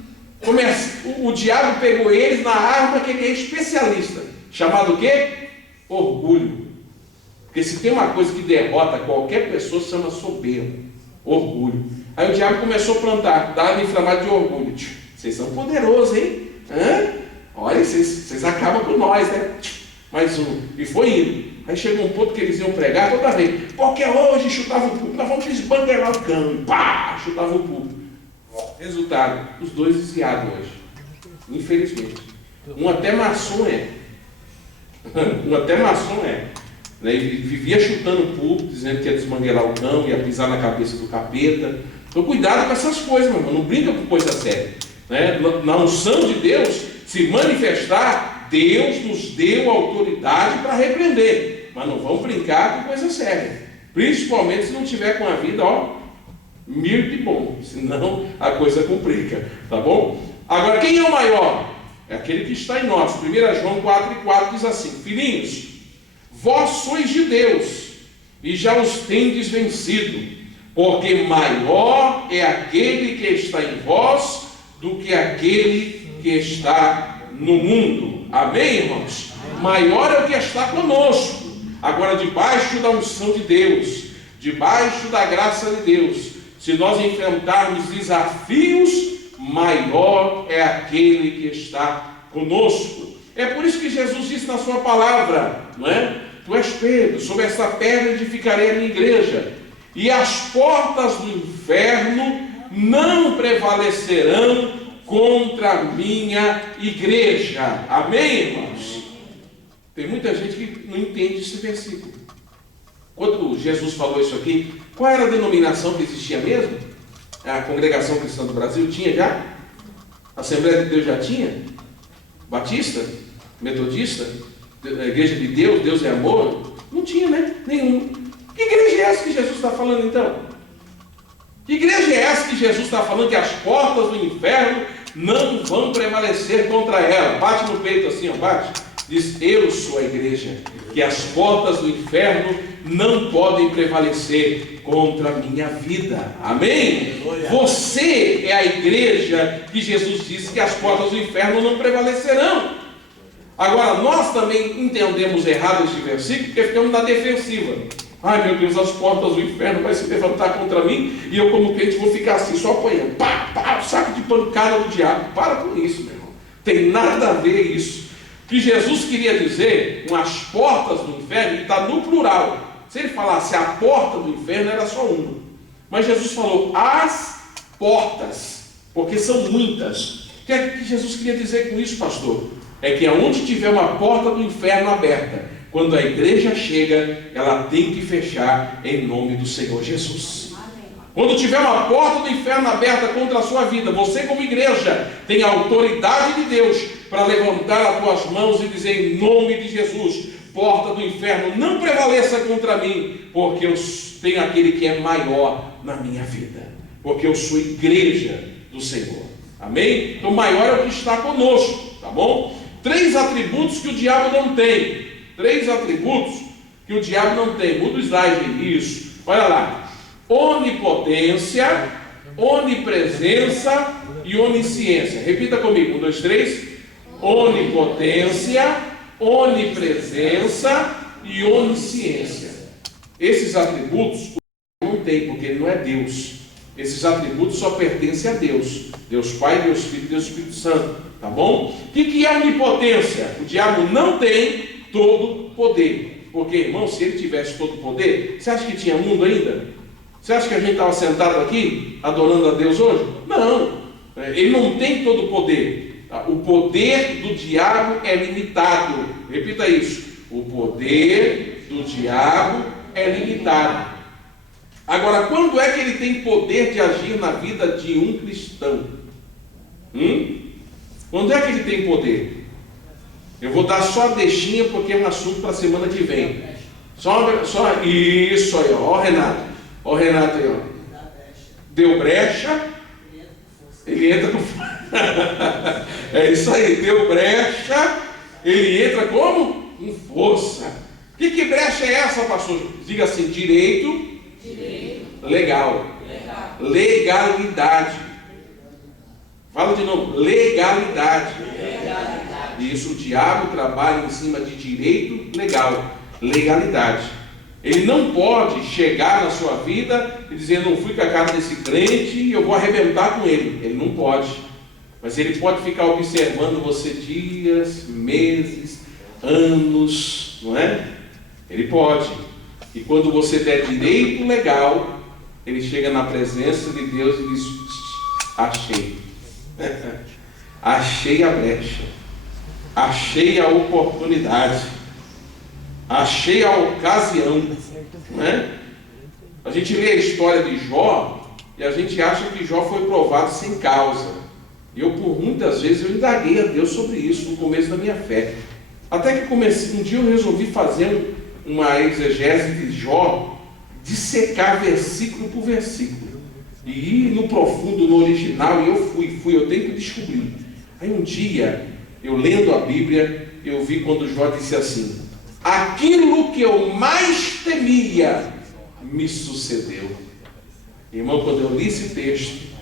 O diabo pegou eles na arma que ele é especialista, chamado o quê? Orgulho. Porque se tem uma coisa que derrota qualquer pessoa, se chama soberba, orgulho. Aí o diabo começou a plantar, dava inflamado de orgulho. Vocês são poderosos, hein? Olha, vocês acabam com nós, né? Mais um. E foi indo. Aí chegou um ponto que eles iam pregar toda vez. Porque hoje chutava o público, nós vamos desbanguelar o cão. Pá! Chutava o público. Resultado, os dois desviados hoje. Infelizmente. Um até maçom é. Um até maçom é. Né? Ele vivia chutando o púlpito, dizendo que ia desmanguelar o cão, ia pisar na cabeça do capeta. Então cuidado com essas coisas, meu irmão. Não brinca com coisa séria. Né? Na unção de Deus se manifestar, Deus nos deu autoridade para repreender. Mas não vamos brincar com coisa séria. Principalmente se não tiver com a vida, mil de bom. Senão a coisa complica. Tá bom? Agora, quem é o maior? É aquele que está em nós. 1 João 4,4 diz assim: filhinhos, vós sois de Deus, e já os tendes vencido, porque maior é aquele que está em vós do que aquele que está no mundo. Amém, irmãos? Maior é o que está conosco. Agora, debaixo da unção de Deus, debaixo da graça de Deus, se nós enfrentarmos desafios, maior é aquele que está conosco. É por isso que Jesus disse na sua palavra, não é? Tu és Pedro, sobre esta pedra edificarei a minha igreja, e as portas do inferno não prevalecerão contra a minha igreja. Amém, irmãos? Tem muita gente que não entende esse versículo. Quando Jesus falou isso aqui, qual era a denominação que existia mesmo? A Congregação Cristã do Brasil tinha já? A Assembleia de Deus já tinha? Batista? Metodista? A Igreja de Deus? Deus é amor? Não tinha, né? Nenhum. Que igreja é essa que Jesus está falando então? Que igreja é essa que Jesus está falando que as portas do inferno não vão prevalecer contra ela? Bate no peito assim, bate. Diz: eu sou a igreja, que as portas do inferno não podem prevalecer contra a minha vida. Amém? Você é a igreja que Jesus disse que as portas do inferno não prevalecerão. Agora, nós também entendemos errado este versículo, porque ficamos na defensiva. Ai, meu Deus, as portas do inferno vai se levantar contra mim, e eu como crente vou ficar assim, só apanhando. Pá, pá, saco de pancada do diabo. Para com isso, meu irmão. Tem nada a ver isso. O que Jesus queria dizer com as portas do inferno, ele está no plural. Se ele falasse a porta do inferno, era só uma. Mas Jesus falou as portas, porque são muitas. O que é que Jesus queria dizer com isso, pastor? É que aonde tiver uma porta do inferno aberta, quando a igreja chega, ela tem que fechar em nome do Senhor Jesus. Quando tiver uma porta do inferno aberta contra a sua vida, você como igreja tem a autoridade de Deus para levantar as tuas mãos e dizer em nome de Jesus: porta do inferno, não prevaleça contra mim, porque eu tenho aquele que é maior na minha vida, porque eu sou igreja do Senhor. Amém? Então maior é o que está conosco, tá bom? 3 atributos que o diabo não tem. 3 atributos que o diabo não tem. Muda o slide, isso. Olha lá: onipotência, onipresença e onisciência. Repita comigo: 1, 2, 3. Onipotência, onipresença e onisciência. Esses atributos não tem, porque ele não é Deus. Esses atributos só pertencem a Deus. Deus Pai, Deus Filho e Deus Espírito Santo. Tá bom? O que é onipotência? O diabo não tem todo poder. Porque, irmão, se ele tivesse todo poder, você acha que tinha mundo ainda? Você acha que a gente estava sentado aqui adorando a Deus hoje? Não. Ele não tem todo poder. O poder do diabo é limitado. Repita isso: o poder do diabo é limitado. Agora, quando é que ele tem poder de agir na vida de um cristão? Quando é que ele tem poder? Eu vou dar só a deixinha, porque é um assunto para a semana que vem. Só isso aí, ó Renato. Ó Renato aí, ó. Deu brecha, ele entra com é isso aí, deu brecha, ele entra como? Com força. Que brecha é essa, pastor? Diga assim: direito. Legal. Legalidade. Fala de novo: legalidade. Isso, o diabo trabalha em cima de direito legal, legalidade. Ele não pode chegar na sua vida e dizer: não fui com a cara desse crente e eu vou arrebentar com ele. Ele não pode. Mas ele pode ficar observando você dias, meses, anos, não é? Ele pode. E quando você der direito legal, ele chega na presença de Deus e diz: achei. Achei a brecha. Achei a oportunidade. Achei a ocasião. Não é? A gente lê a história de Jó e a gente acha que Jó foi provado sem causa. Eu, por muitas vezes, eu indaguei a Deus sobre isso no começo da minha fé. Até que um dia eu resolvi fazer uma exegese de Jó, dissecar versículo por versículo. E ir no profundo, no original, e eu eu tenho que descobrir. Aí um dia, eu lendo a Bíblia, eu vi quando Jó disse assim: aquilo que eu mais temia me sucedeu. Irmão, quando eu li esse texto,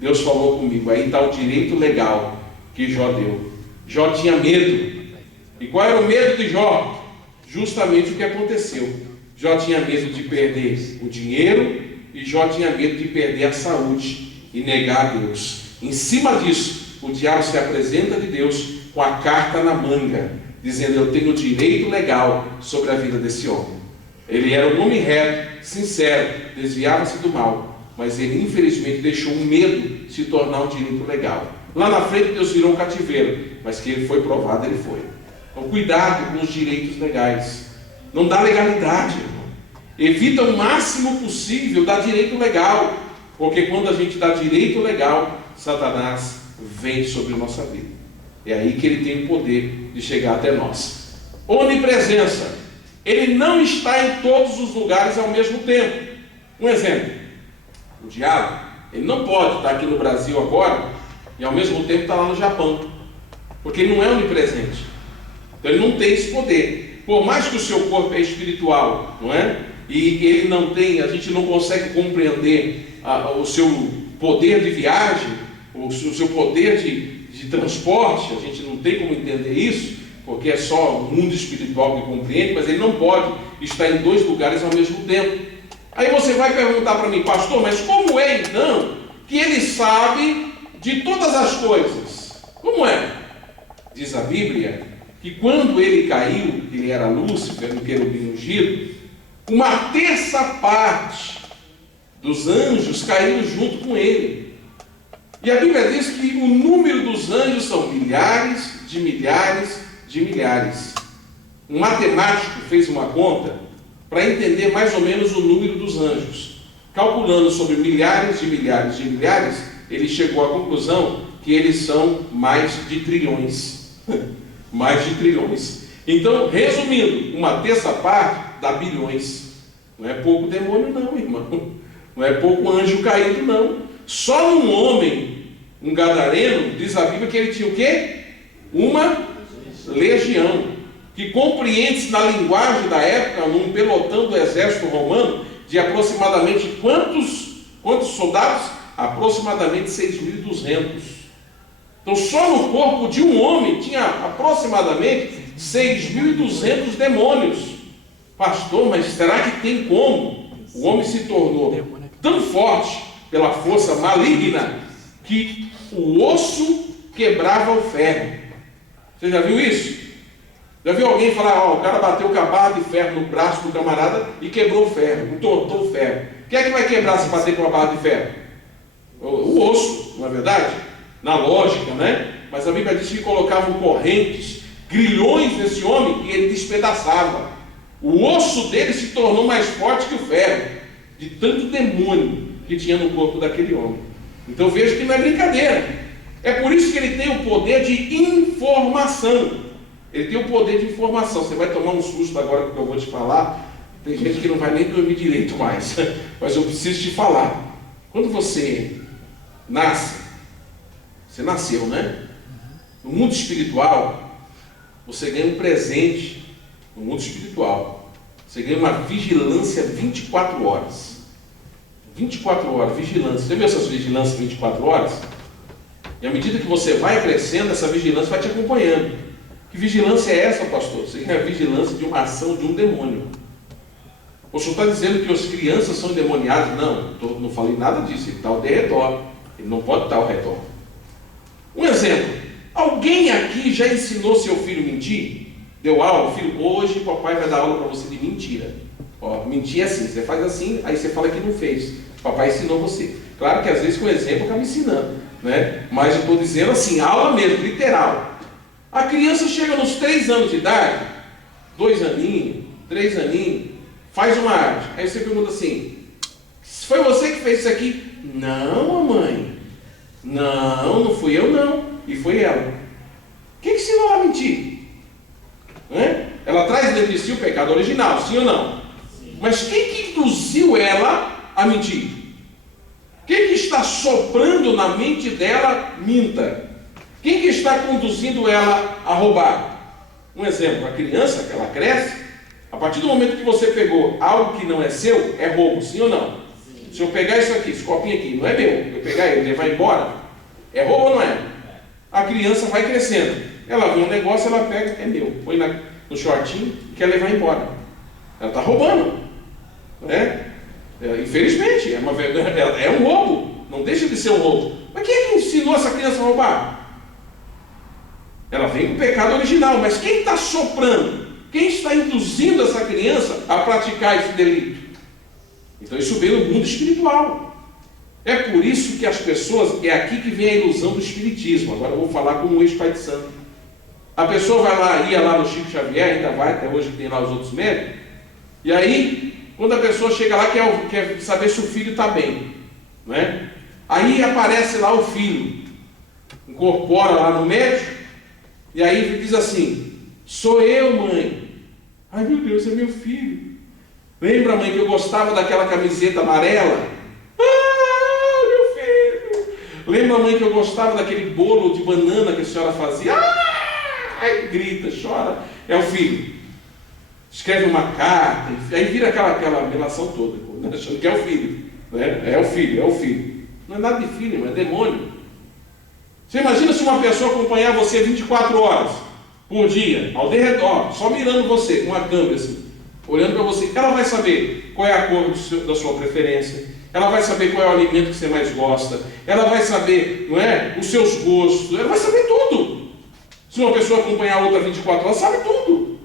Deus falou comigo. Aí está o direito legal que Jó deu. Jó tinha medo. E qual era o medo de Jó? Justamente o que aconteceu. Jó tinha medo de perder o dinheiro e Jó tinha medo de perder a saúde e negar a Deus. Em cima disso, o diabo se apresenta de Deus com a carta na manga, dizendo: eu tenho direito legal sobre a vida desse homem. Ele era um homem reto, sincero, desviava-se do mal, mas ele infelizmente deixou o medo se tornar um direito legal. Lá na frente Deus virou um cativeiro, mas que ele foi provado, ele foi. Então cuidado com os direitos legais. Não dá legalidade, irmão. Evita o máximo possível dar direito legal, porque quando a gente dá direito legal, Satanás vem sobre a nossa vida. É aí que ele tem o poder de chegar até nós. Onipresença. Ele não está em todos os lugares ao mesmo tempo. Um exemplo: o diabo, ele não pode estar aqui no Brasil agora e ao mesmo tempo estar lá no Japão, porque ele não é onipresente. Então ele não tem esse poder. Por mais que o seu corpo é espiritual, não é? E ele não tem, a gente não consegue compreender o seu poder de viagem, o seu poder de transporte, a gente não tem como entender isso, porque é só o mundo espiritual que compreende, mas ele não pode estar em dois lugares ao mesmo tempo. Aí você vai perguntar para mim: pastor, mas como é então que ele sabe de todas as coisas? Como é? Diz a Bíblia que quando ele caiu, ele era Lúcifer, no querubim ungido, uma terça parte dos anjos caiu junto com ele. E a Bíblia diz que o número dos anjos são milhares de milhares de milhares. Um matemático fez uma conta para entender mais ou menos o número dos anjos. Calculando sobre milhares de milhares de milhares, ele chegou à conclusão que eles são mais de trilhões. Mais de trilhões. Então, resumindo, uma terça parte dá bilhões. Não é pouco demônio não, irmão. Não é pouco anjo caído não. Só num homem, um gadareno, diz a Bíblia que ele tinha o quê? Uma legião, que compreende-se na linguagem da época, num pelotão do exército romano, de aproximadamente quantos soldados? Aproximadamente 6.200. Então só no corpo de um homem tinha aproximadamente 6.200 demônios. Pastor, mas será que tem como? O homem se tornou tão forte pela força maligna que o osso quebrava o ferro. Você já viu isso? Já viu alguém falar: o cara bateu com a barra de ferro no braço do camarada e quebrou o ferro, entortou o ferro. Quem é que vai quebrar se bater com a barra de ferro? O osso, não é verdade? Na lógica, né? Mas a Bíblia diz que colocavam correntes, grilhões nesse homem e ele despedaçava. O osso dele se tornou mais forte que o ferro, de tanto demônio que tinha no corpo daquele homem. Então veja que não é brincadeira. É por isso que ele tem o poder de informação. Ele tem o poder de informação. Você vai tomar um susto agora com o que eu vou te falar. Tem gente que não vai nem dormir direito mais. Mas eu preciso te falar. Quando você nasce, você nasceu, né? No mundo espiritual, você ganha um presente. No mundo espiritual, você ganha uma vigilância 24 horas. 24 horas, vigilância. Você viu essas vigilâncias 24 horas? E à medida que você vai crescendo, essa vigilância vai te acompanhando. Que vigilância é essa, pastor? Você ganha a vigilância de uma ação de um demônio. O senhor está dizendo que as crianças são endemoniadas? Não, não falei nada disso. Ele está ao derredor. Ele não pode estar ao redor. Um exemplo. Alguém aqui já ensinou seu filho a mentir? Deu aula? Filho, hoje papai vai dar aula para você de mentira. Ó, mentir é assim, você faz assim, aí você fala que não fez. Papai ensinou você. Claro que às vezes com exemplo está me ensinando, né? Mas eu estou dizendo assim, aula mesmo, literal. A criança chega nos 3 anos de idade, 2 aninhos, 3 aninhos, faz uma arte. Aí você pergunta assim, foi você que fez isso aqui? Não, mamãe. Não fui eu não. E foi ela. Quem que ensinou ela a mentir? Né? Ela traz dentro de si o pecado original, sim ou não? Sim. Mas quem que induziu ela a mentir? Quem que está soprando na mente dela minta? Quem que está conduzindo ela a roubar? Um exemplo, a criança, que ela cresce, a partir do momento que você pegou algo que não é seu, é roubo, sim ou não? Sim. Se eu pegar isso aqui, esse copinho aqui, não é meu, eu pegar ele e levar embora, é roubo ou não é? A criança vai crescendo, ela vê um negócio, ela pega, é meu, põe no shortinho e quer levar embora. Ela está roubando, né? Infelizmente, é um roubo, não deixa de ser um roubo. Mas quem é que ensinou essa criança a roubar? Ela vem com o pecado original, mas quem está soprando? Quem está induzindo essa criança a praticar esse delito? Então isso vem no mundo espiritual. É por isso que as pessoas, é aqui que vem a ilusão do espiritismo. Agora eu vou falar como um ex-pai de santo. A pessoa vai lá, ia lá no Chico Xavier, ainda vai, até hoje que tem lá os outros médicos, e aí, quando a pessoa chega lá, quer saber se o filho está bem, né? Aí aparece lá o filho, incorpora lá no médico, e aí diz assim, sou eu, mãe. Ai meu Deus, é meu filho. Lembra, mãe, que eu gostava daquela camiseta amarela? Ah, meu filho. Lembra, mãe, que eu gostava daquele bolo de banana que a senhora fazia? Aí grita, chora. É o filho. Escreve uma carta, aí vira aquela relação toda, achando que é o filho, né? É o filho. Não é nada de filho, mas é demônio. Você imagina se uma pessoa acompanhar você 24 horas por dia, ao redor, só mirando você, com uma câmera assim, olhando para você. Ela vai saber qual é a cor da sua preferência, ela vai saber qual é o alimento que você mais gosta, ela vai saber, não é, os seus gostos, ela vai saber tudo. Se uma pessoa acompanhar a outra 24 horas, sabe tudo.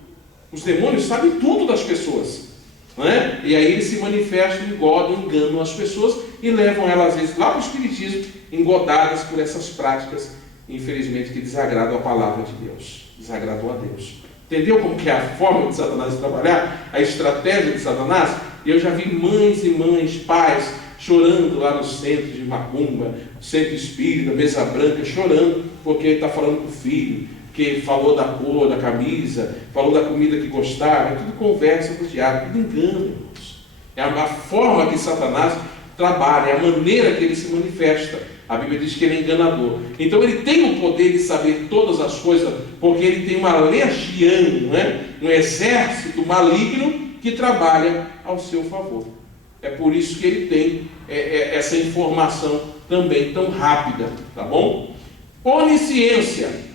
Os demônios sabem tudo das pessoas, não é? E aí eles se manifestam, enganam as pessoas e levam elas, às vezes, lá para o espiritismo, engodadas por essas práticas, infelizmente, que desagradam a palavra de Deus, desagradam a Deus. Entendeu como que é a forma de Satanás de trabalhar? A estratégia de Satanás? E eu já vi mães e mães, pais, chorando lá no centro de Macumba, centro espírita, mesa branca, chorando, porque ele está falando com o filho, que falou da cor da camisa, falou da comida que gostava, é tudo conversa com o diabo, tudo engano, irmãos. É a forma que Satanás trabalha, é a maneira que ele se manifesta. A Bíblia diz que ele é enganador. Então ele tem o poder de saber todas as coisas, porque ele tem uma legião, né? Um exército maligno que trabalha ao seu favor. É por isso que ele tem essa informação também tão rápida, tá bom? Onisciência.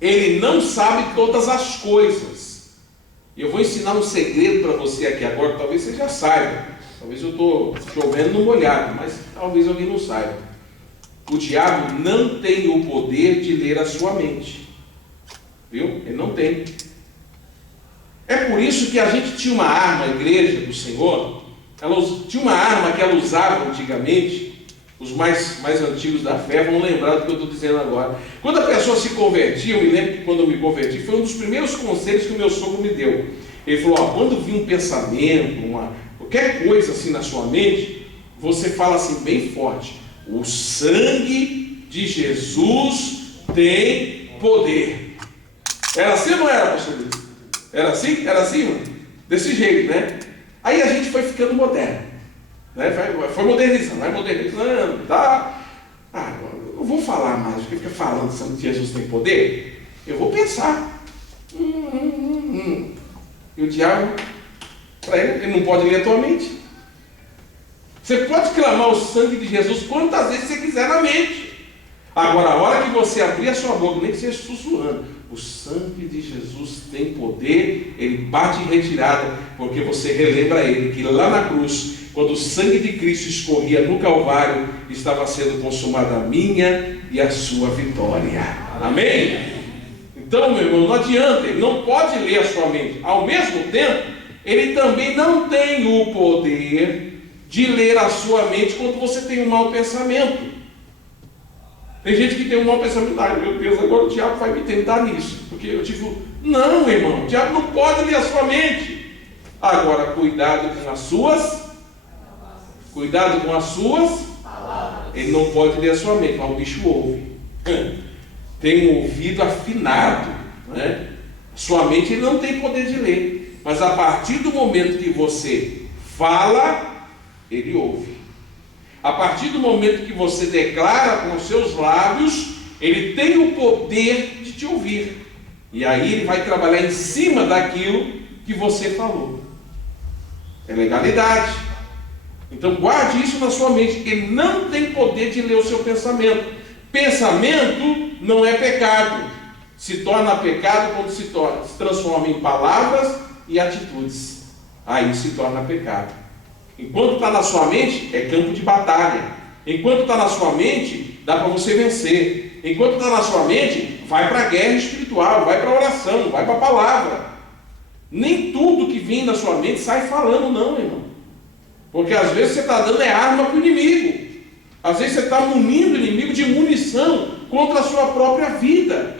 Ele não sabe todas as coisas. E eu vou ensinar um segredo para você aqui agora, talvez você já saiba. Talvez eu estou chovendo no molhado, mas talvez alguém não saiba. O diabo não tem o poder de ler a sua mente. Viu? Ele não tem. É por isso que a gente tinha uma arma, a igreja do Senhor, tinha uma arma que ela usava antigamente. Os mais antigos da fé vão lembrar do que eu estou dizendo agora. Quando a pessoa se convertia, eu me lembro que quando eu me converti, foi um dos primeiros conselhos que o meu sogro me deu. Ele falou, quando vir um pensamento, qualquer coisa assim na sua mente, você fala assim bem forte, o sangue de Jesus tem poder. Era assim ou não era, pastor Luiz? Era assim? Era assim, mano? Desse jeito, né? Aí a gente foi ficando moderno. Né? Foi modernizando, tá? Eu não vou falar mais, porque fica falando que Jesus tem poder. Eu vou pensar. E o diabo, para ele não pode ler a tua mente. Você pode clamar o sangue de Jesus quantas vezes você quiser na mente. Agora, a hora que você abrir a sua boca, nem que seja sussurrando, o sangue de Jesus tem poder, ele bate em retirada, porque você relembra ele que lá na cruz, quando o sangue de Cristo escorria no Calvário, estava sendo consumada a minha e a sua vitória. Amém? Então, meu irmão, não adianta, ele não pode ler a sua mente. Ao mesmo tempo, ele também não tem o poder de ler a sua mente quando você tem um mau pensamento. Tem gente que tem um mau pensamento, ai meu Deus, agora o diabo vai me tentar nisso, porque eu digo, não, irmão, o diabo não pode ler a sua mente. Agora, cuidado com as suas palavras. Ele não pode ler a sua mente, mas o bicho ouve. Tem um ouvido afinado, né? Sua mente ele não tem poder de ler, mas a partir do momento que você fala, ele ouve. A partir do momento que você declara com os seus lábios, ele tem o poder de te ouvir. E aí ele vai trabalhar em cima daquilo que você falou. É legalidade. Então guarde isso na sua mente. Ele não tem poder de ler o seu pensamento. Pensamento não é pecado. Se torna pecado quando se transforma em palavras e atitudes. Aí se torna pecado. Enquanto está na sua mente, é campo de batalha. Enquanto está na sua mente, dá para você vencer. Enquanto está na sua mente, vai para a guerra espiritual, vai para a oração, vai para a palavra. Nem tudo que vem na sua mente sai falando, não, irmão. Porque às vezes você está dando arma para o inimigo. Às vezes você está munindo o inimigo de munição contra a sua própria vida.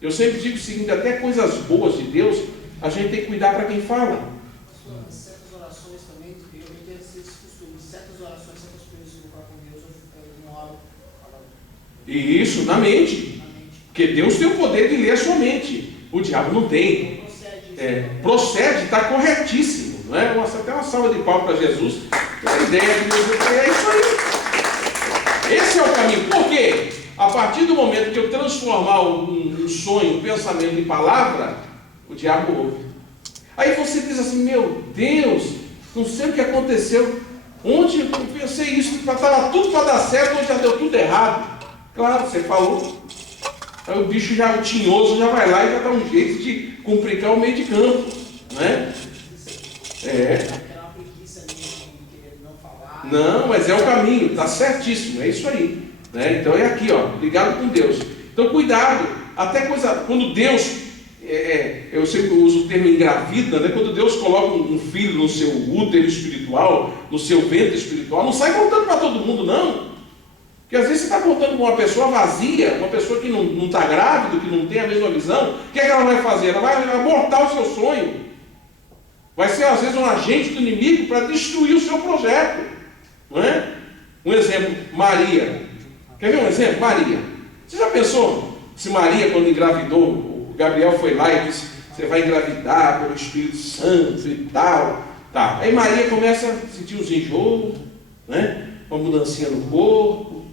Eu sempre digo o seguinte, até coisas boas de Deus, a gente tem que cuidar para quem fala. Certas orações também, eu tenho esse costume, certas orações, certas coisas que eu falo com Deus, eu ignoro. E isso na mente. Porque Deus tem o poder de ler a sua mente. O diabo não tem. Procede, está corretíssimo. Não é? Até uma salva de palmas para Jesus. A ideia de Deus é isso aí. Esse é o caminho. Por quê? A partir do momento que eu transformar um sonho, um pensamento em palavra, o diabo ouve. Aí você diz assim, meu Deus, não sei o que aconteceu. Ontem eu pensei isso, estava tudo para dar certo, hoje já deu tudo errado. Claro, você falou. Aí o bicho já, o tinhoso, já vai lá e já dá um jeito de complicar o meio de campo. Né? Não, mas é o caminho, está certíssimo, é isso aí. Né? Então é aqui, ó, ligado com Deus. Então cuidado, até coisa, quando Deus, eu sempre uso o termo engravida, né? Quando Deus coloca um filho no seu útero espiritual, no seu ventre espiritual, não sai contando para todo mundo, não. Porque às vezes você está contando com uma pessoa vazia, uma pessoa que não está grávida, que não tem a mesma visão, o que é que ela vai fazer? Ela vai abortar o seu sonho. Vai ser às vezes um agente do inimigo para destruir o seu projeto. Não é? Um exemplo, Maria. Quer ver um exemplo? Maria. Você já pensou se Maria, quando engravidou, o Gabriel foi lá e disse, você vai engravidar pelo Espírito Santo e tal. Tá. Aí Maria começa a sentir uns enjoos, né? Uma mudancinha no corpo,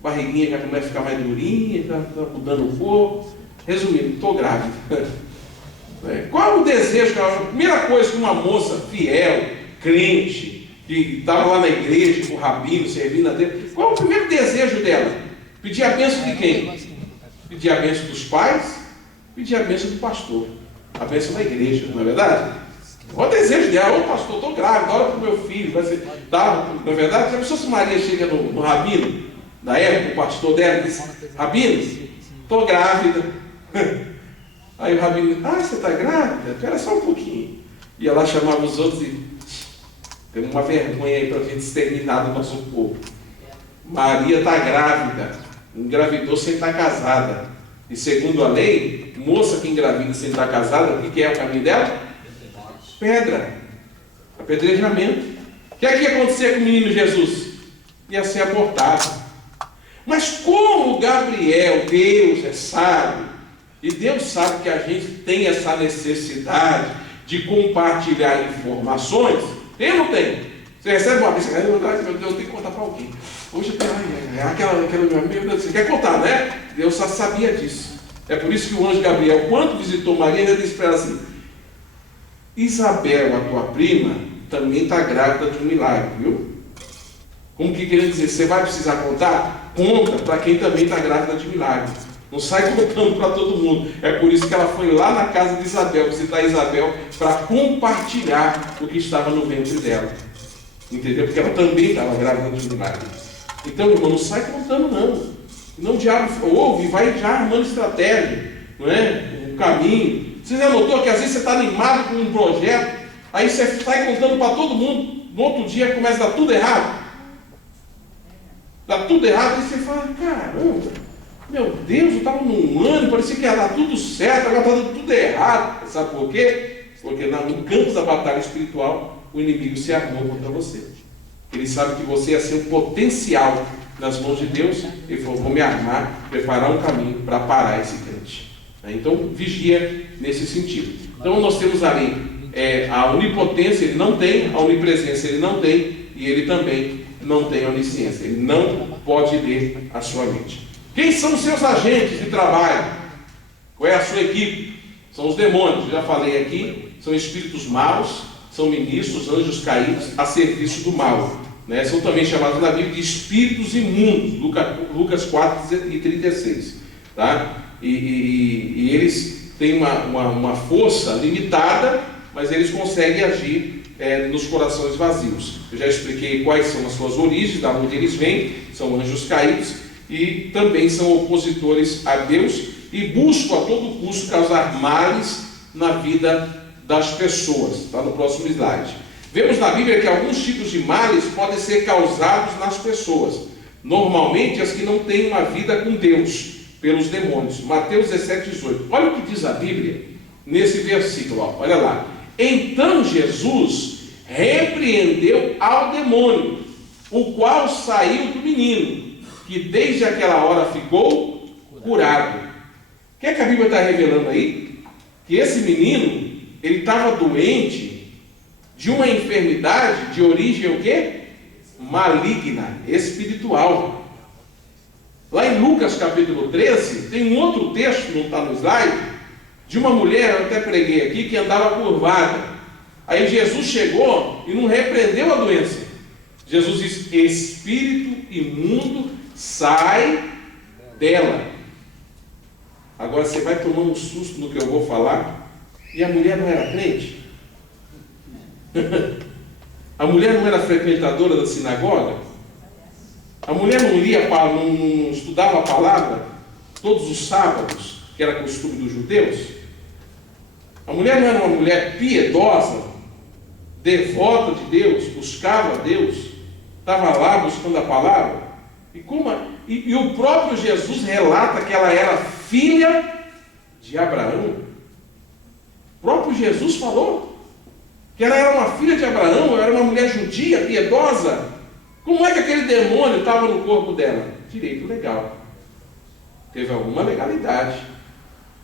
barriguinha já começa a ficar mais durinha, está mudando um pouco. Resumindo, estou grávida. Qual o desejo? A primeira coisa que uma moça fiel, crente, que estava lá na igreja com o rabino, servindo a Deus, qual o primeiro desejo dela? Pedir a bênção de quem? Pedir a bênção dos pais, pedir a bênção do pastor, a bênção da igreja, não é verdade? Qual o desejo dela? Ô pastor, estou grávida, ora para o meu filho, vai ser. Tá, não é verdade? Já pensou se Maria chega no rabino, na época, o pastor dela, e diz, rabino, estou grávida. Aí o rabino, você está grávida? Espera só um pouquinho. E ela chamava os outros e tem uma vergonha aí para a gente exterminar do nosso povo. Maria está grávida, engravidou sem estar casada. E segundo a lei, moça que engravida sem estar casada, o que é o caminho dela? Pedra, apedrejamento. O que é que ia acontecer com o menino Jesus? Ia ser abortado. Mas como Gabriel, Deus é sábio, e Deus sabe que a gente tem essa necessidade de compartilhar informações, tem ou não tem? Você recebe uma vez, meu Deus, eu tenho que contar para alguém. Hoje eu tenho aquela meu Deus, você quer contar, né? Deus só sabia disso. É por isso que o anjo Gabriel, quando visitou Maria, ele disse para ela assim, Isabel, a tua prima, também está grávida de um milagre, viu? Como que querendo dizer, você vai precisar contar? Conta para quem também está grávida de milagre. Não sai contando para todo mundo. É por isso que ela foi lá na casa de Isabel, visitar Isabel, para compartilhar o que estava no ventre dela. Entendeu? Porque ela também estava grávida de milagre. Então, irmão, não sai contando não. Não o diabo ouve e vai já armando estratégia, não é? Um caminho. Você já notou que às vezes você está animado com um projeto, aí você sai contando para todo mundo, no outro dia começa a dar tudo errado? Dá tudo errado, aí você fala, caramba, meu Deus, eu estava num ano, parecia que ia dar tudo certo, agora está dando tudo errado. Sabe por quê? Porque no campo da batalha espiritual, o inimigo se armou contra você. Ele sabe que você ia ser um potencial nas mãos de Deus. Ele falou, vou me armar, preparar um caminho para parar esse crente. Então, vigia nesse sentido. Então, nós temos ali a onipotência, ele não tem, a onipresença, ele não tem, e ele também não tem onisciência. Ele não pode ler a sua mente. Quem são os seus agentes de trabalho? Qual é a sua equipe? São os demônios, eu já falei aqui, são espíritos maus, são ministros, anjos caídos a serviço do mal. Né? São também chamados na Bíblia de espíritos imundos, Lucas 4:36. Tá? E eles têm uma força limitada, mas eles conseguem agir nos corações vazios. Eu já expliquei quais são as suas origens, da onde eles vêm, são anjos caídos e também são opositores a Deus e buscam a todo custo causar males na vida das pessoas. Está no próximo slide. Vemos na Bíblia que alguns tipos de males podem ser causados nas pessoas, normalmente as que não têm uma vida com Deus, pelos demônios. Mateus 17:18. Olha o que diz a Bíblia nesse versículo, olha lá. Então Jesus repreendeu ao demônio, o qual saiu do menino, que desde aquela hora ficou curado. O que é que a Bíblia está revelando aí? Que esse menino, ele estava doente de uma enfermidade de origem o quê? Maligna, espiritual. Lá em Lucas capítulo 13, tem um outro texto, não está no slide, de uma mulher, eu até preguei aqui, que andava curvada. Aí Jesus chegou e não repreendeu a doença. Jesus disse, espírito imundo, sai dela. Agora você vai tomar um susto no que eu vou falar. E a mulher não era crente? A mulher não era frequentadora da sinagoga? A mulher não lia, não estudava a palavra todos os sábados, que era costume dos judeus? A mulher não era uma mulher piedosa, devota de Deus, buscava Deus, estava lá buscando a palavra? E o próprio Jesus relata que ela era filha de Abraão. O próprio Jesus falou que ela era uma filha de Abraão, ela era uma mulher judia, piedosa. Como é que aquele demônio estava no corpo dela? Direito legal. Teve alguma legalidade,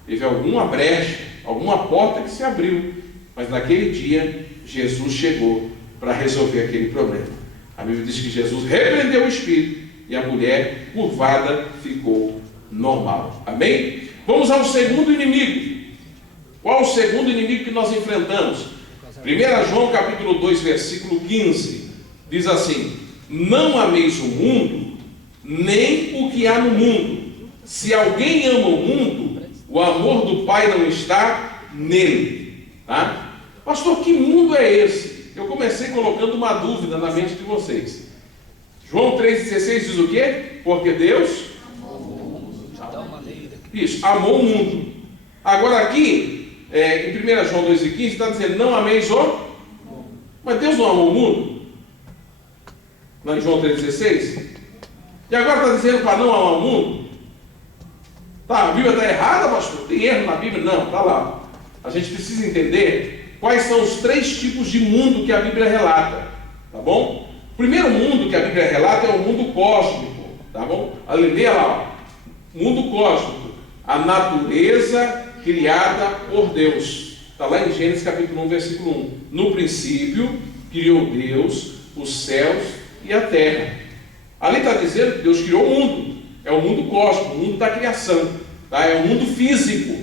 teve alguma brecha, alguma porta que se abriu. Mas naquele dia, Jesus chegou para resolver aquele problema. A Bíblia diz que Jesus repreendeu o espírito e a mulher curvada ficou normal. Amém? Vamos ao segundo inimigo. Qual o segundo inimigo que nós enfrentamos? 1 João capítulo 2, versículo 15. Diz assim, não ameis o mundo, nem o que há no mundo. Se alguém ama o mundo, o amor do Pai não está nele. Tá? Pastor, que mundo é esse? Eu comecei colocando uma dúvida na mente de vocês. João 3,16 diz o quê? Porque Deus amou o mundo. Agora aqui, em 1 João 2,15 está dizendo, não ameis o... Mas Deus não amou o mundo? Lá em João 3,16? E agora está dizendo para não amar o mundo? Tá, a Bíblia está errada, pastor? Tem erro na Bíblia? Não, está lá. A gente precisa entender quais são os 3 tipos de mundo que a Bíblia relata. Tá bom? O primeiro mundo que a Bíblia relata é o mundo cósmico. Tá bom? Leia lá. Mundo cósmico. A natureza criada por Deus. Está lá em Gênesis capítulo 1, versículo 1. No princípio, criou Deus os céus e a terra. Ali está dizendo que Deus criou o mundo. É o mundo cósmico, o mundo da criação. Tá? É o mundo físico.